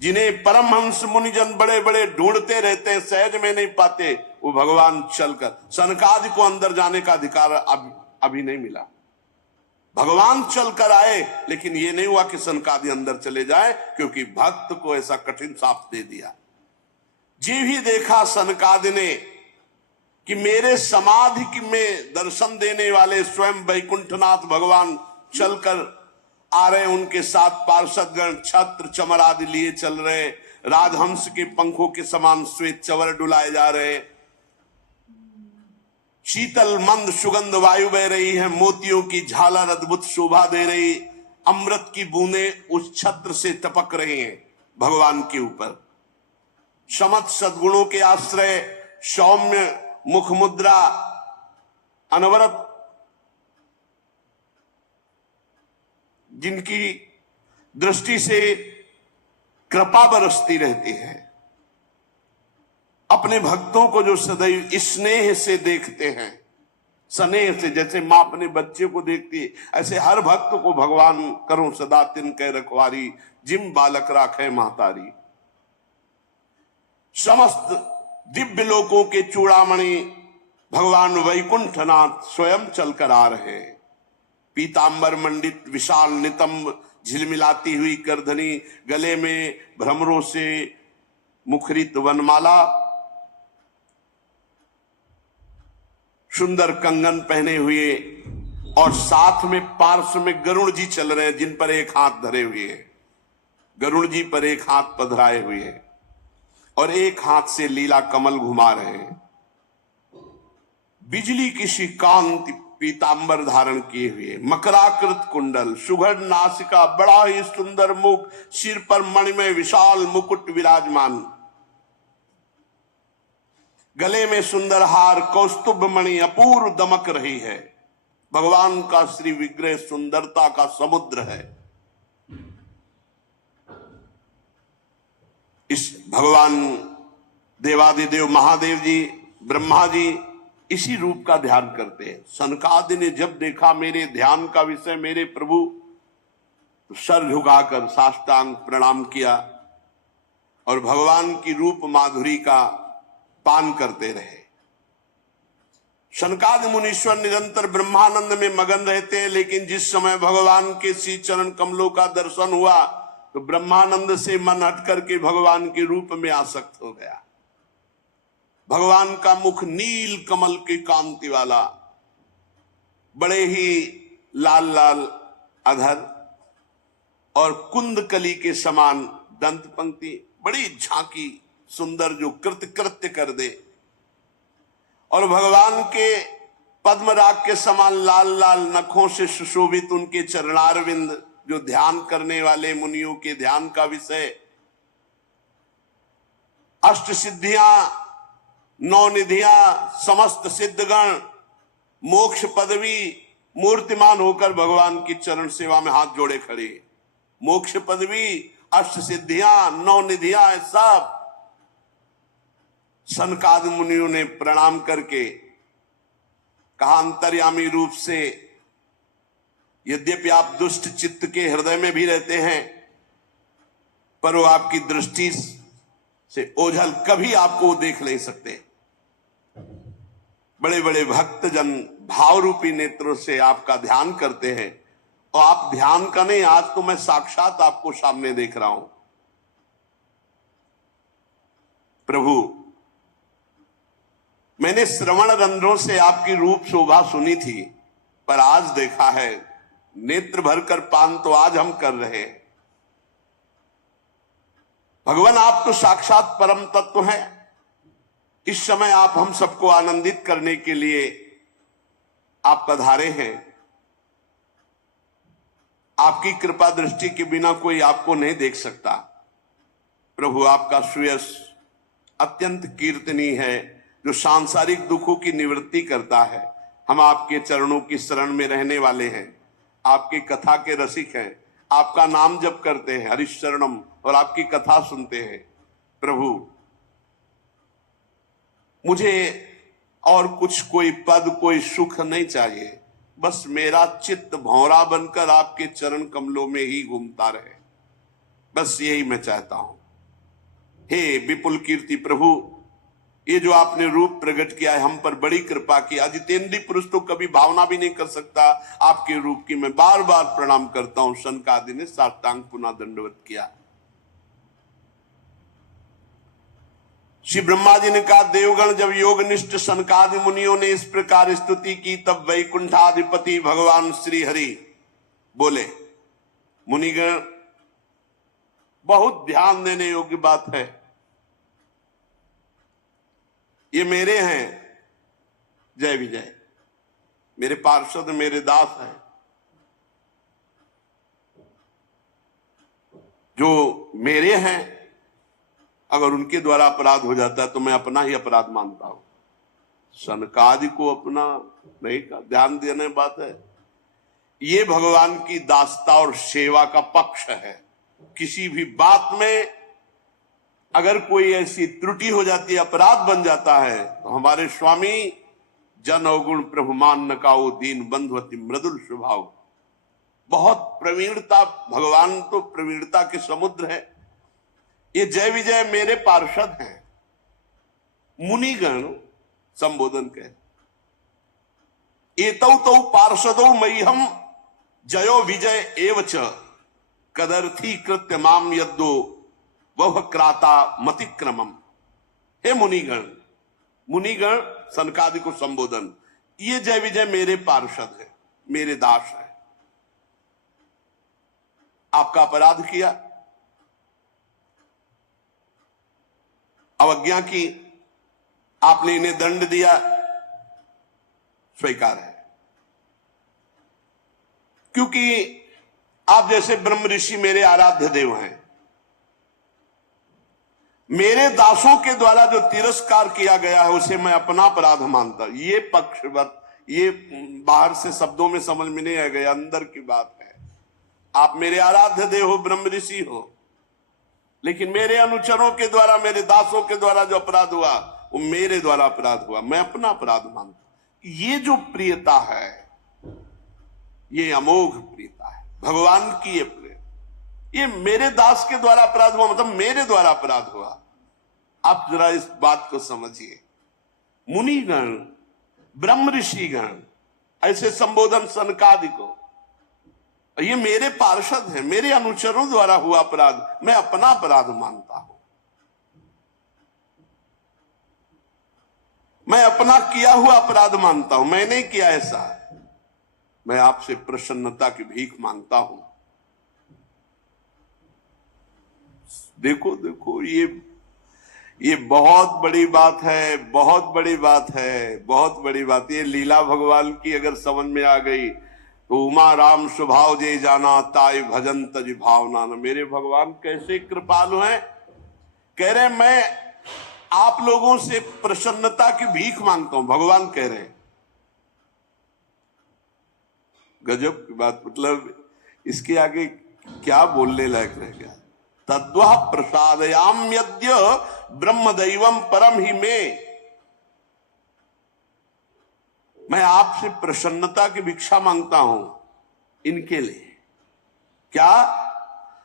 जिन्हें परमहंस मुनिजन बड़े बड़े ढूंढते रहते हैं, सहज में नहीं पाते, वो भगवान चलकर, सनकादि को अंदर जाने का अधिकार अभी नहीं मिला। भगवान चलकर आए, लेकिन ये नहीं हुआ कि सनकादि अंदर चले जाए, क्योंकि भक्त को ऐसा कठिन शाप दे दिया। जी भी देखा सनकादि ने कि मेरे समाधि में दर्शन देने वाले स्वयं वैकुंठनाथ भगवान चलकर आ रहे, उनके साथ पार्षदगण छत्र चमर आदि लिए चल रहे, राजहंस के पंखों के समान श्वेत चवर डुलाए जा रहे, शीतल मंद सुगंध वायु बह रही है, मोतियों की झालर अद्भुत शोभा दे रही, अमृत की बूंदें उस छत्र से टपक रही हैं भगवान के ऊपर। समत सद्गुणों के आश्रय, सौम्य मुख मुद्रा, अनवरत जिनकी दृष्टि से कृपा बरसती रहती है, अपने भक्तों को जो सदैव स्नेह से देखते हैं, स्नेह से, जैसे मां अपने बच्चे को देखती है, ऐसे हर भक्त को भगवान करो सदा तिनके रखवारी, जिम बालक राखे महतारी। समस्त दिव्य लोकों के चूड़ामणि भगवान वैकुंठनाथ स्वयं चलकर आ रहे हैं। पीतांबर मंडित विशाल नितंब, झिलमिलाती हुई करधनी, गले में भ्रमरों से मुखरित वनमाला, सुंदर कंगन पहने हुए, और साथ में पार्श्व में गरुड़ जी चल रहे हैं, जिन पर एक हाथ धरे हुए हैं। गरुड़ जी पर एक हाथ पधराए हुए हैं और एक हाथ से लीला कमल घुमा रहे हैं। बिजली की सी कांति पीतांबर धारण किए हुए, मकराकृत कुंडल, सुघड़ नासिका, बड़ा ही सुंदर मुख, सिर पर मणिमय विशाल मुकुट विराजमान, गले में सुंदर हार, कौस्तुभ मणि अपूर्व दमक रही है। भगवान का श्री विग्रह सुंदरता का समुद्र है। इस भगवान देवादिदेव महादेव जी, ब्रह्मा जी इसी रूप का ध्यान करते हैं। सनकादि ने जब देखा मेरे ध्यान का विषय मेरे प्रभु, तो सर झुकाकर साष्टांग प्रणाम किया और भगवान की रूप माधुरी का पान करते रहे। सनकादि मुनीश्वर निरंतर ब्रह्मानंद में मगन रहते हैं, लेकिन जिस समय भगवान के श्री चरण कमलों का दर्शन हुआ, तो ब्रह्मानंद से मन हट करके भगवान के रूप में आसक्त हो गया। भगवान का मुख नील कमल की कांति वाला, बड़े ही लाल लाल अधर और कुंदकली के समान दंत पंक्ति, बड़ी झांकी सुंदर, जो कृत्य कर दे, और भगवान के पद्मराग के समान लाल लाल नखों से सुशोभित उनके चरणारविंद, जो ध्यान करने वाले मुनियों के ध्यान का विषय, अष्ट सिद्धियां, नौ निधियां, समस्त सिद्धगण, मोक्ष पदवी, मूर्तिमान होकर भगवान की चरण सेवा में हाथ जोड़े खड़े। मोक्ष पदवी, अष्ट सिद्धियां, नौ निधियां, सब सनकादि मुनियों ने प्रणाम करके कहा, अंतर्यामी रूप से यद्यपि आप दुष्ट चित्त के हृदय में भी रहते हैं, पर वो आपकी दृष्टि से ओझल, कभी आपको देख नहीं सकते। बड़े बड़े भक्तजन भाव रूपी नेत्रों से आपका ध्यान करते हैं, और आप ध्यान का नहीं, आज तो मैं साक्षात आपको सामने देख रहा हूं। प्रभु, मैंने श्रवण रंध्रों से आपकी रूप शोभा सुनी थी, पर आज देखा है नेत्र भरकर पान तो आज हम कर रहे हैं। भगवान आप तो साक्षात परम तत्व हैं। इस समय आप हम सबको आनंदित करने के लिए आप पधारे हैं। आपकी कृपा दृष्टि के बिना कोई आपको नहीं देख सकता। प्रभु आपका सुयश अत्यंत कीर्तनीय है, जो सांसारिक दुखों की निवृत्ति करता है। हम आपके चरणों की शरण में रहने वाले हैं, आपकी कथा के रसिक हैं, आपका नाम जप करते हैं हरिशरणम, और आपकी कथा सुनते हैं। प्रभु मुझे और कुछ कोई पद कोई सुख नहीं चाहिए, बस मेरा चित्त भौरा बनकर आपके चरण कमलों में ही घूमता रहे, बस यही मैं चाहता हूं। हे विपुल कीर्ति प्रभु, ये जो आपने रूप प्रकट किया है, हम पर बड़ी कृपा की। अजितेंद्रीय पुरुष तो कभी भावना भी नहीं कर सकता आपके रूप की। मैं बार बार प्रणाम करता हूं। सनकादि ने साष्टांग पुनः दंडवत किया। श्री ब्रह्मा जी ने कहा, देवगण जब योगनिष्ठ सनकादि मुनियों ने इस प्रकार स्तुति की, तब वैकुंठाधिपति भगवान श्री हरि बोले, मुनिगण बहुत ध्यान देने योग्य बात है, ये मेरे हैं जय विजय, मेरे पार्षद मेरे दास हैं। जो मेरे हैं, अगर उनके द्वारा अपराध हो जाता है तो मैं अपना ही अपराध मानता हूं। सनकादि को अपना नहीं का ध्यान देने बात है। ये भगवान की दासता और सेवा का पक्ष है। किसी भी बात में अगर कोई ऐसी त्रुटि हो जाती है, अपराध बन जाता है, तो हमारे स्वामी जन अवगुण प्रभु मान न काओ दीन बंधुवती मृदुल स्वभाव, बहुत प्रवीणता, भगवान तो प्रवीणता के समुद्र है। ये जय विजय मेरे पार्षद हैं। मुनिगण संबोधन कह, एतौ तौ पार्षदौ मह्यम जयो विजय एवच कदर्थी कृत्य माम यद्दो वह क्राता मतिक्रमम। हे मुनिगण, मुनिगण सनकादि को संबोधन, ये जय विजय मेरे पार्षद है, मेरे दास है। आपका अपराध किया, अवज्ञा की, आपने इन्हें दंड दिया, स्वीकार है। क्योंकि आप जैसे ब्रह्म ऋषि मेरे आराध्य देव हैं। मेरे दासों के द्वारा जो तिरस्कार किया गया है उसे मैं अपना अपराध मानता हूं। ये पक्षवत, ये बाहर से शब्दों में समझ में नहीं आएगा, अंदर की बात है। आप मेरे आराध्य देव हो, ब्रह्म ऋषि हो, लेकिन मेरे अनुचरों के द्वारा, मेरे दासों के द्वारा जो अपराध हुआ वो मेरे द्वारा अपराध हुआ, मैं अपना अपराध मानता हूं। ये जो प्रियता है, ये अमोघ प्रियता है भगवान की। ये प्रिय, ये मेरे दास के द्वारा अपराध हुआ, मतलब मेरे द्वारा अपराध हुआ। आप जरा इस बात को समझिए। मुनिगण, ब्रह्म ऋषिगण ऐसे संबोधन सनकादि को, ये मेरे पार्षद हैं, मेरे अनुचरों द्वारा हुआ अपराध मैं अपना अपराध मानता हूं। मैं अपना किया हुआ अपराध मानता हूं, मैंने किया ऐसा। मैं आपसे प्रसन्नता की भीख मांगता हूं। देखो देखो, ये बहुत बड़ी बात है, बहुत बड़ी बात है, बहुत बड़ी बात। ये लीला भगवान की अगर समझ में आ गई तो उमा राम स्वभाव जे जाना, ताय भजन तज भावना न। मेरे भगवान कैसे कृपालु हैं। कह रहे मैं आप लोगों से प्रसन्नता की भीख मांगता हूं, भगवान कह रहे हैं। गजब की बात, मतलब इसके आगे क्या बोलने लायक रह गया। तद्वः प्रसादयाम यद्य ब्रह्म दैवम परम ही मैं आपसे प्रसन्नता की भिक्षा मांगता हूं इनके लिए। क्या?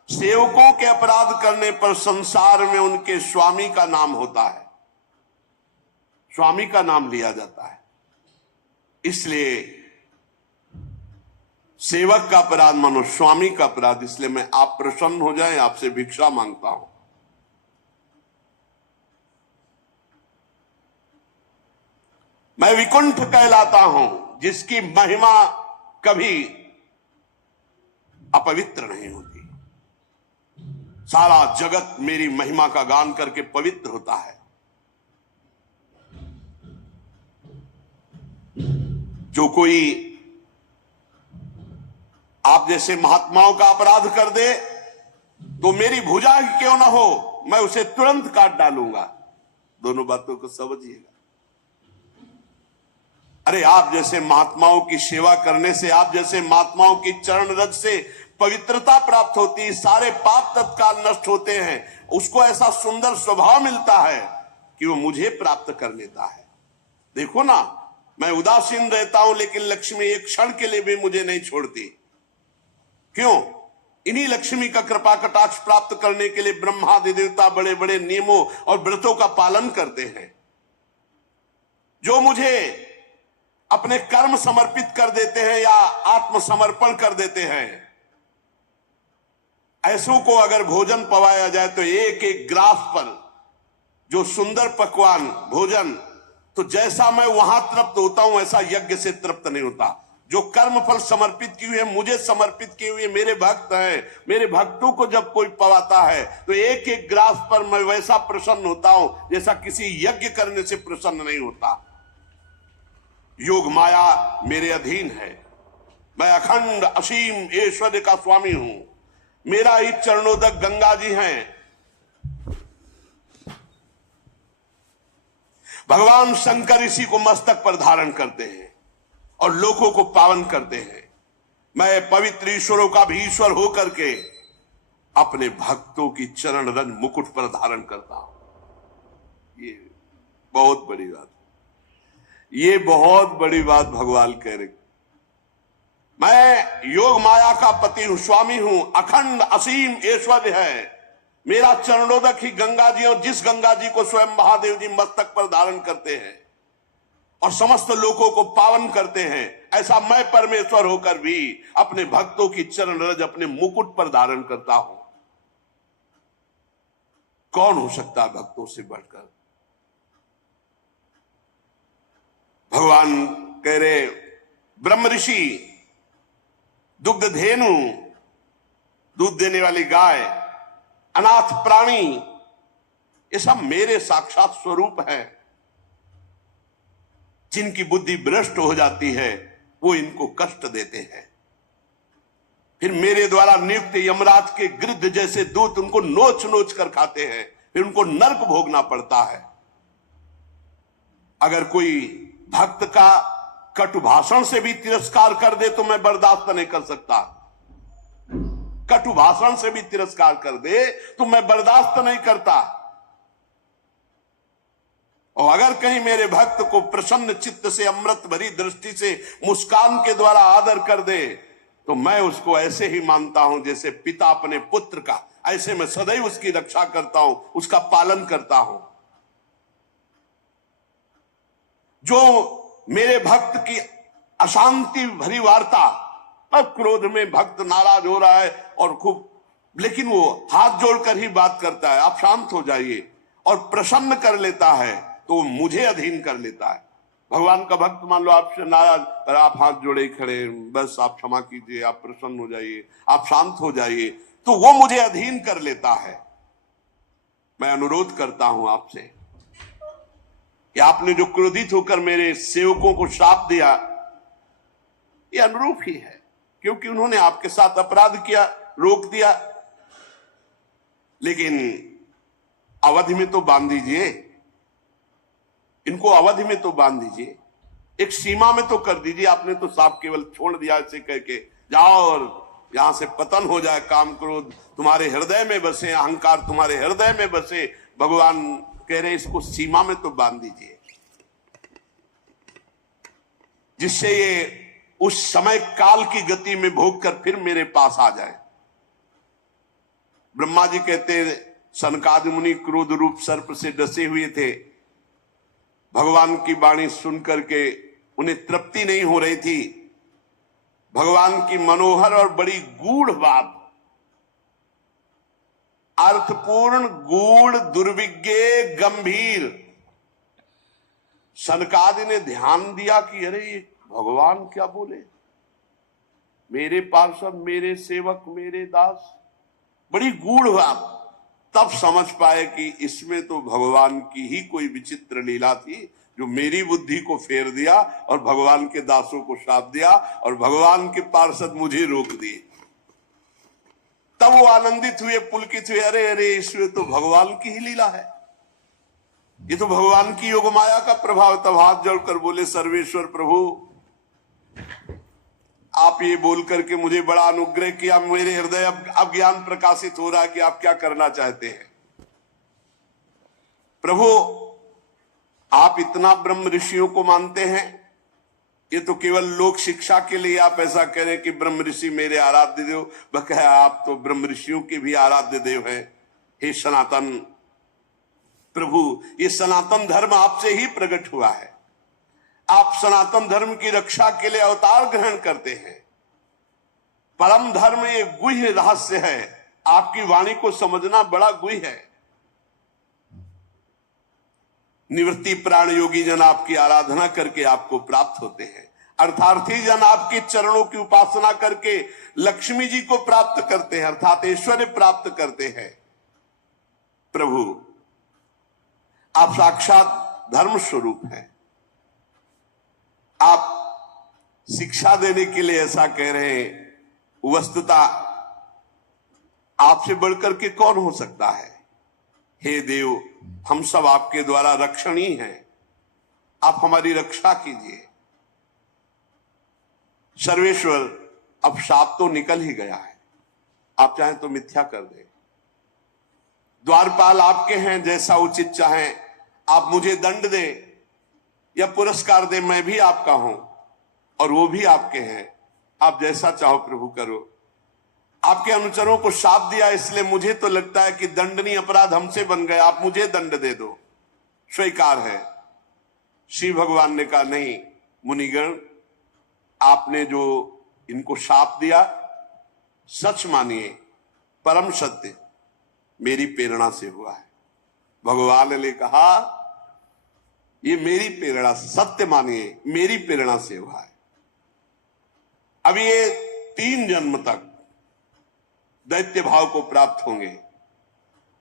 सेवकों के अपराध करने पर संसार में उनके स्वामी का नाम होता है, स्वामी का नाम लिया जाता है। इसलिए सेवक का अपराध मानो स्वामी का अपराध। इसलिए मैं आप प्रसन्न हो जाएं, आपसे भिक्षा मांगता हूं। मैं विकुंठ कहलाता हूं, जिसकी महिमा कभी अपवित्र नहीं होती। सारा जगत मेरी महिमा का गान करके पवित्र होता है। जो कोई आप जैसे महात्माओं का अपराध कर दे तो मेरी भुजा ही क्यों ना हो, मैं उसे तुरंत काट डालूंगा। दोनों बातों को समझिएगा। अरे आप जैसे महात्माओं की सेवा करने से, आप जैसे महात्माओं की चरण रज से पवित्रता प्राप्त होती है, सारे पाप तत्काल नष्ट होते हैं। उसको ऐसा सुंदर स्वभाव मिलता है कि वो मुझे प्राप्त कर लेता है। देखो ना, मैं उदासीन रहता हूं लेकिन लक्ष्मी एक क्षण के लिए भी मुझे नहीं छोड़ती। क्यों? इन्हीं लक्ष्मी का कृपा कटाक्ष प्राप्त करने के लिए ब्रह्मादि देवता बड़े बड़े नियमों और व्रतों का पालन करते हैं। जो मुझे अपने कर्म समर्पित कर देते हैं या आत्मसमर्पण कर देते हैं, ऐसों को अगर भोजन पवाया जाए तो एक एक ग्रास पर जो सुंदर पकवान भोजन, तो जैसा मैं वहां तृप्त होता हूं वैसा यज्ञ से तृप्त नहीं होता। जो कर्म फल समर्पित किए हुए, मुझे समर्पित किए हुए मेरे भक्त हैं, मेरे भक्तों को जब कोई पवाता है तो एक एक ग्रास पर मैं वैसा प्रसन्न होता हूं जैसा किसी यज्ञ करने से प्रसन्न नहीं होता। योग माया मेरे अधीन है। मैं अखंड असीम ऐश्वर्य का स्वामी हूं। मेरा ही चरणोदक गंगा जी हैं। भगवान शंकर इसी को मस्तक पर धारण करते हैं और लोगों को पावन करते हैं। मैं पवित्र ईश्वरों का भी ईश्वर होकर के अपने भक्तों की चरण रंग मुकुट पर धारण करता हूं। ये बहुत बड़ी बात, ये बहुत बड़ी बात भगवान कह रहे। मैं योग माया का पति हूं, स्वामी हूं, अखंड असीम ऐश्वर्य है। मेरा चरणोदक ही गंगा जी, और जिस गंगा जी को स्वयं महादेव जी मस्तक पर धारण करते हैं और समस्त लोगों को पावन करते हैं, ऐसा मैं परमेश्वर होकर भी अपने भक्तों की चरण रज अपने मुकुट पर धारण करता हूं। कौन हो सकता है भक्तों से बढ़कर? भगवान कह रहे, ब्रह्म ऋषि, दुग्ध धेनु, दूध देने वाली गाय, अनाथ प्राणी, ये सब मेरे साक्षात स्वरूप है। जिनकी बुद्धि भ्रष्ट हो जाती है वो इनको कष्ट देते हैं। फिर मेरे द्वारा नियुक्त यमराज के गिद्ध जैसे दूत उनको नोच नोच कर खाते हैं, फिर उनको नरक भोगना पड़ता है। अगर कोई भक्त का कटु भाषण से भी तिरस्कार कर दे तो मैं बर्दाश्त नहीं कर सकता। कटु भाषण से भी तिरस्कार कर दे तो मैं बर्दाश्त नहीं करता। और अगर कहीं मेरे भक्त को प्रसन्न चित्त से, अमृत भरी दृष्टि से, मुस्कान के द्वारा आदर कर दे तो मैं उसको ऐसे ही मानता हूं जैसे पिता अपने पुत्र का। ऐसे मैं सदैव उसकी रक्षा करता हूं, उसका पालन करता हूं। जो मेरे भक्त की अशांति भरी वार्ता, अब क्रोध में भक्त नाराज हो रहा है और खूब, लेकिन वो हाथ जोड़कर ही बात करता है, आप शांत हो जाइए, और प्रसन्न कर लेता है तो मुझे अधीन कर लेता है। भगवान का भक्त मान लो आपसे नाराज, पर आप हाथ जोड़े खड़े, बस आप क्षमा कीजिए, आप प्रसन्न हो जाइए, आप शांत हो जाइए, तो वो मुझे अधीन कर लेता है। मैं अनुरोध करता हूं आपसे कि आपने जो क्रोधित होकर मेरे सेवकों को श्राप दिया, ये अनुरूप ही है, क्योंकि उन्होंने आपके साथ अपराध किया, रोक दिया। लेकिन अवधि में तो बांध दीजिए, इनको अवधि में तो बांध दीजिए, एक सीमा में तो कर दीजिए। आपने तो साफ केवल छोड़ दिया ऐसे कह के, जाओ और यहां से पतन हो जाए, काम क्रोध तुम्हारे हृदय में बसे, अहंकार तुम्हारे हृदय में बसे। भगवान कह रहे इसको सीमा में तो बांध दीजिए, जिससे ये उस समय काल की गति में भोग कर फिर मेरे पास आ जाए। ब्रह्मा जी कहते, सनकादि मुनि क्रोध रूप सर्प से डसे हुए थे। भगवान की वाणी सुनकर के उन्हें तृप्ति नहीं हो रही थी। भगवान की मनोहर और बड़ी गूढ़ बात, अर्थपूर्ण, गूढ़, दुर्विज्ञ, गंभीर। सनकादि ने ध्यान दिया कि अरे ये भगवान क्या बोले, मेरे पार्षद, मेरे सेवक, मेरे दास, बड़ी गूढ़ बात। तब समझ पाए कि इसमें तो भगवान की ही कोई विचित्र लीला थी, जो मेरी बुद्धि को फेर दिया और भगवान के दासों को श्राप दिया और भगवान के पार्षद मुझे रोक दिए। तब वो आनंदित हुए, पुलकित हुए, अरे अरे इसमें तो भगवान की ही लीला है, ये तो भगवान की योग माया का प्रभाव। तब हाथ जोड़कर बोले, सर्वेश्वर प्रभु, आप ये बोल करके मुझे बड़ा अनुग्रह किया, मेरे हृदय अब ज्ञान प्रकाशित हो रहा है कि आप क्या करना चाहते हैं। प्रभु, आप इतना ब्रह्म ऋषियों को मानते हैं, ये तो केवल लोक शिक्षा के लिए आप ऐसा कह रहे हैं कि ब्रह्म ऋषि मेरे आराध्य देव, बकाया आप तो ब्रह्म ऋषियों के भी आराध्य देव हैं। हे सनातन प्रभु, ये सनातन धर्म आपसे ही प्रकट हुआ है, आप सनातन धर्म की रक्षा के लिए अवतार ग्रहण करते हैं। परम धर्म एक गुह्य रहस्य है, आपकी वाणी को समझना बड़ा गुह्य है। निवृत्ति प्राण योगी जन आपकी आराधना करके आपको प्राप्त होते हैं, अर्थार्थी जन आपके चरणों की उपासना करके लक्ष्मी जी को प्राप्त करते हैं, अर्थात ऐश्वर्य प्राप्त करते हैं। प्रभु, आप साक्षात धर्म स्वरूप हैं, आप शिक्षा देने के लिए ऐसा कह रहे हैं। वस्तुतः आपसे बढ़कर के कौन हो सकता है। हे देव, हम सब आपके द्वारा रक्षणी हैं, आप हमारी रक्षा कीजिए। सर्वेश्वर, अब शाप तो निकल ही गया है, आप चाहें तो मिथ्या कर दें। द्वारपाल आपके हैं, जैसा उचित चाहें आप मुझे दंड दें या पुरस्कार दे, मैं भी आपका हूं और वो भी आपके हैं, आप जैसा चाहो प्रभु करो। आपके अनुचरों को शाप दिया, इसलिए मुझे तो लगता है कि दंडनीय अपराध हमसे बन गया, आप मुझे दंड दे दो, स्वीकार है। श्री भगवान ने कहा, नहीं मुनिगण, आपने जो इनको शाप दिया सच मानिए, परम सत्य मेरी प्रेरणा से हुआ है। भगवान ने कहा, ये मेरी प्रेरणा, सत्य मानिए मेरी प्रेरणा से हुआ है। अब ये 3 जन्म तक दैत्य भाव को प्राप्त होंगे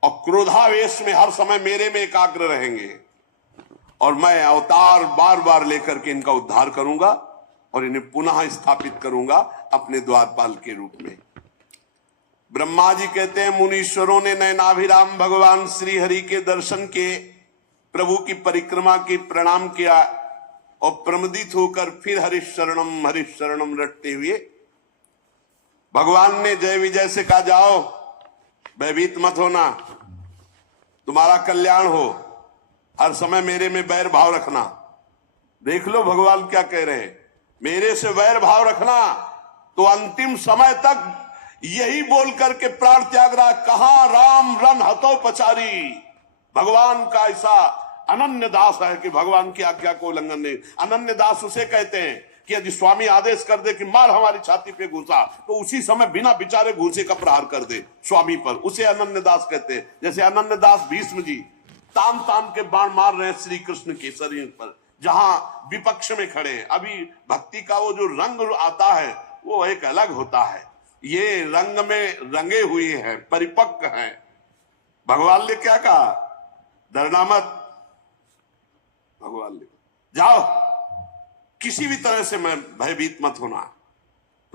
और क्रोधावेश में हर समय मेरे में एकाग्र रहेंगे और मैं अवतार बार बार लेकर के इनका उद्धार करूंगा और इन्हें पुनः स्थापित करूंगा अपने द्वारपाल के रूप में। ब्रह्मा जी कहते हैं, मुनीश्वरों ने नयनाभिराम भगवान श्री हरि के दर्शन के, प्रभु की परिक्रमा की, प्रणाम किया और प्रमदित होकर फिर हरिशरणम रटते हुए भगवान ने जय विजय से कहा, जाओ भयभीत मत होना, तुम्हारा कल्याण हो, हर समय मेरे में वैर भाव रखना। देख लो भगवान क्या कह रहे हैं, मेरे से वैर भाव रखना तो अंतिम समय तक यही बोल करके प्राण त्याग रहा। कहां राम रन हतो पचारी, भगवान का ऐसा अनन्य दास है कि भगवान की आज्ञा को उल्लंघन नहीं। अनन्य दास उसे कहते हैं कि यदि स्वामी आदेश कर दे कि मार हमारी छाती पे घूसा, तो उसी समय बिना विचारे घूसे का प्रहार कर दे स्वामी पर, उसे अनन्य दास कहते हैं। जैसे अनन्य दास भीष्म जी तान तान के बाण मार रहे हैं श्री कृष्ण के शरीर पर, जहां विपक्ष में खड़े हैं। अभी भक्ति का वो जो रंग आता है वो एक अलग होता है, ये रंग में रंगे हुए हैं, परिपक्व हैं। भगवान ने क्या कहा, डरना मत। भगवान ने जाओ, किसी भी तरह से मैं भयभीत मत होना,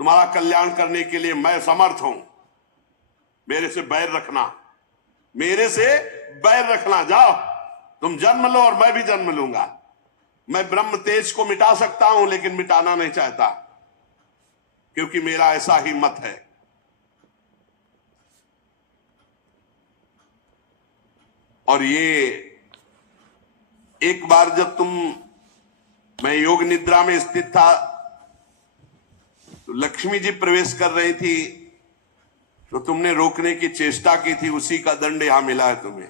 तुम्हारा कल्याण करने के लिए मैं समर्थ हूं। मेरे से बैर रखना, मेरे से बैर रखना, जाओ तुम जन्म लो और मैं भी जन्म लूंगा। मैं ब्रह्म तेज को मिटा सकता हूं लेकिन मिटाना नहीं चाहता, क्योंकि मेरा ऐसा ही मत है। और ये एक बार जब मैं योग निद्रा में स्थित था तो लक्ष्मी जी प्रवेश कर रही थी, तो तुमने रोकने की चेष्टा की थी, उसी का दंड यहां मिला है तुम्हें।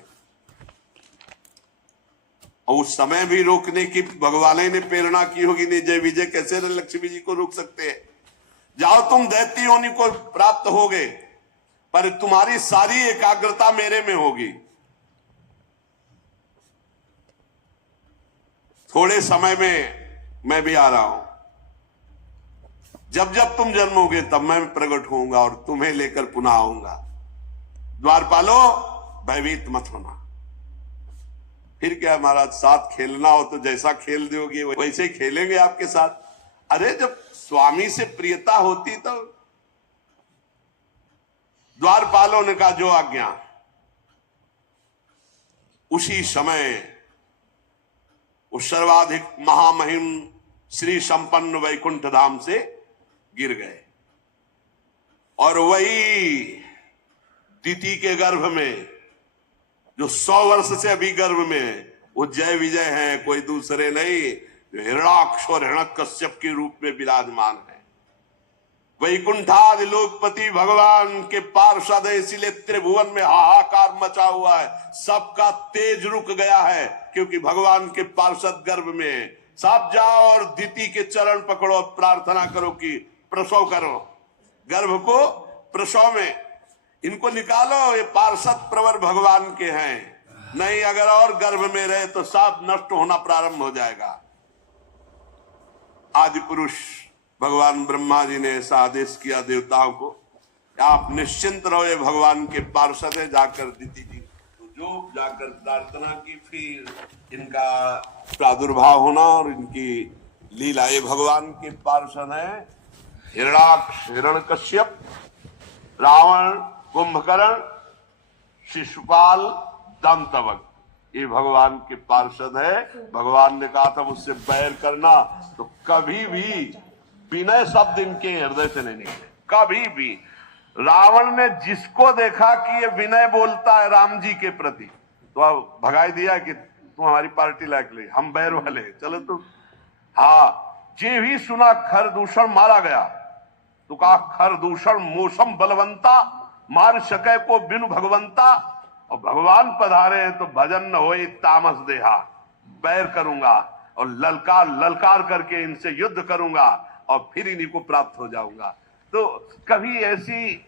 और उस समय भी रोकने की भगवान ने प्रेरणा की होगी, नहीं जय विजय कैसे लक्ष्मी जी को रोक सकते हैं। जाओ तुम दैत्य योनि को प्राप्त होगे, पर तुम्हारी सारी एकाग्रता मेरे में होगी। थोड़े समय में मैं भी आ रहा हूं। जब जब तुम जन्मोगे तब मैं प्रकट होऊंगा और तुम्हें लेकर पुनः आऊंगा। द्वारपालो भयभीत मत होना। फिर क्या महाराज, साथ खेलना हो तो जैसा खेल दोगे वैसे ही खेलेंगे आपके साथ। अरे जब स्वामी से प्रियता होती तो द्वारपालों ने कहा जो आज्ञा। उसी समय उस सर्वाधिक महामहिम श्री संपन्न वैकुंठ धाम से गिर गए और वही दिति के गर्भ में, जो 100 वर्ष से अभी गर्भ में है, वो जय विजय है, कोई दूसरे नहीं, जो हिरणाक्ष और हिरण्यकश्यप के रूप में विराजमान है। वैकुंठादि लोकपति भगवान के पार्षद है, इसीलिए त्रिभुवन में हाहाकार मचा हुआ है। सबका तेज रुक गया है क्योंकि भगवान के पार्षद गर्भ में है। सब जाओ और दिति के चरण पकड़ो, प्रार्थना करो कि प्रसव करो, गर्भ को प्रसव में इनको निकालो, ये पार्षद प्रवर भगवान के हैं। नहीं अगर और गर्भ में रहे तो सब नष्ट होना प्रारंभ हो जाएगा। आदि पुरुष भगवान ब्रह्मा जी ने ऐसा आदेश किया देवताओं को, आप निश्चिंत रहो, ये भगवान के पार्षद है। जाकर दिति जी तो जो जाकर प्रार्थना की, फिर इनका प्रादुर्भाव होना और इनकी लीला। ये भगवान के पार्षद है हिरणाक्ष, हिरण्यकश्यप, रावण, कुंभकर्ण, शिशुपाल, दंतवक्र, ये भगवान के पार्षद है। भगवान ने कहा था मुझसे बैर करना, तो कभी भी विनय शब्द इनके हृदय से नहीं निकले, कभी भी। रावण ने जिसको देखा कि ये विनय बोलता है राम जी के प्रति, तो अब भगाई दिया कि तुम हमारी पार्टी लायक ले, हम बैर वाले, चलो तुम। हाँ, जे भी सुना खरदूषण मारा गया, तो कहा खरदूषण मौसम बलवंता, मार सके को बिनु भगवंता। और भगवान पधारे हैं तो भजन न होए तामस देहा, बैर करूंगा और ललकार ललकार करके इनसे युद्ध करूंगा और फिर इन्हीं को प्राप्त हो जाऊंगा। तो कभी ऐसी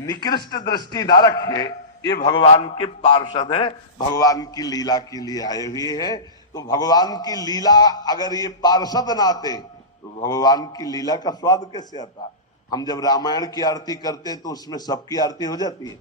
निकृष्ट दृष्टि ना रखे, ये भगवान के पार्षद हैं, भगवान की लीला के लिए आए हुए हैं। तो भगवान की लीला अगर ये पार्षद ना आते तो भगवान की लीला का स्वाद कैसे आता। हम जब रामायण की आरती करते हैं तो उसमें सबकी आरती हो जाती है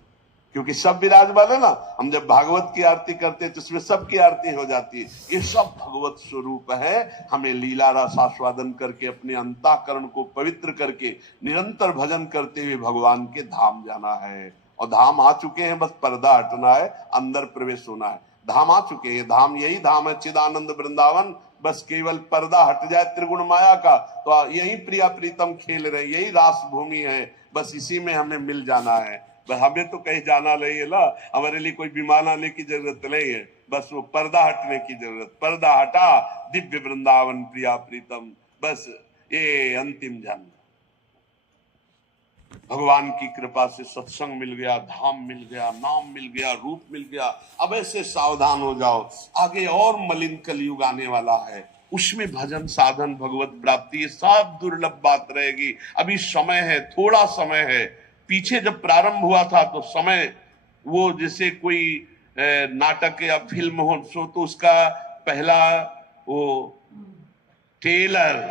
क्योंकि सब विराजमान है ना। हम जब भागवत की आरती करते हैं तो उसमें सबकी आरती हो जाती है। ये सब भगवत स्वरूप है। हमें लीला रस आस्वादन करके अपने अंतःकरण को पवित्र करके निरंतर भजन करते हुए भगवान के धाम जाना है। और धाम आ चुके हैं, बस पर्दा हटना है, अंदर प्रवेश होना है। धाम आ चुके हैं, धाम यही धाम है चिदानंद वृंदावन। बस केवल पर्दा हट जाए त्रिगुण माया का, तो यही प्रिया प्रीतम खेल रहे, यही रास भूमि है। बस इसी में हमें मिल जाना है। बस हमें तो कहीं जाना नहीं है ना, हमारे लिए कोई विमान आने की जरूरत नहीं है, बस वो पर्दा हटने की जरूरत। पर्दा हटा, दिव्य वृंदावन प्रिया प्रीतम, बस ये अंतिम जन्म। भगवान की कृपा से सत्संग मिल गया, धाम मिल गया, नाम मिल गया, रूप मिल गया। अब ऐसे सावधान हो जाओ, आगे और मलिन कलयुग आने वाला है, उसमें भजन साधन भगवत प्राप्ति ये सब दुर्लभ बात रहेगी। अभी समय है, थोड़ा समय है। पीछे जब प्रारंभ हुआ था तो समय वो जैसे कोई नाटक या फिल्म हो तो उसका पहला वो ट्रेलर,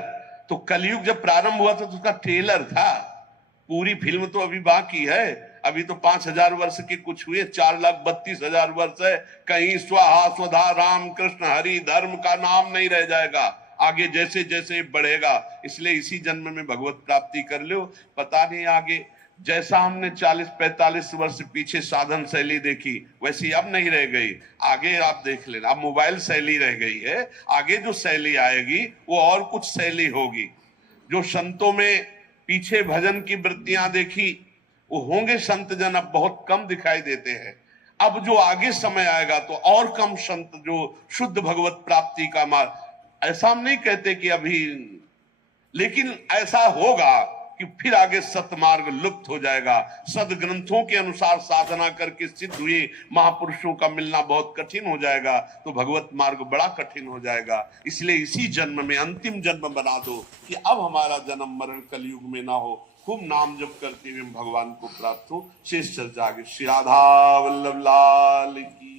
तो कलयुग जब प्रारंभ हुआ था तो उसका ट्रेलर था, पूरी फिल्म तो अभी बाकी है। अभी तो 5000 वर्ष के कुछ हुए, 4,32,000 वर्ष है। कहीं स्वाहा स्वधा राम कृष्ण हरि धर्म का नाम नहीं रह जाएगा आगे, जैसे जैसे बढ़ेगा। इसलिए इसी जन्म में भगवत प्राप्ति कर लो, पता नहीं आगे। जैसा हमने 40-45 वर्ष पीछे साधन शैली देखी वैसी अब नहीं रह गई। आगे आप देख लेना, अब मोबाइल शैली रह गई है, आगे जो शैली आएगी वो और कुछ शैली होगी। जो संतों में पीछे भजन की वृत्तियां देखी वो होंगे संत जन, अब बहुत कम दिखाई देते हैं। अब जो आगे समय आएगा तो और कम संत जो शुद्ध भगवत प्राप्ति का मार्ग, ऐसा हम नहीं कहते कि अभी, लेकिन ऐसा होगा कि फिर आगे सतमार्ग लुप्त हो जाएगा। सदग्रंथों के अनुसार साधना करके सिद्ध हुए महापुरुषों का मिलना बहुत कठिन हो जाएगा, तो भगवत मार्ग बड़ा कठिन हो जाएगा। इसलिए इसी जन्म में अंतिम जन्म बना दो कि अब हमारा जन्म मरण कलयुग में ना हो, खूब नाम जप करते हुए भगवान को प्राप्त हो। शेष चर्चा आगे। श्री राधा वल्लभ लाल की।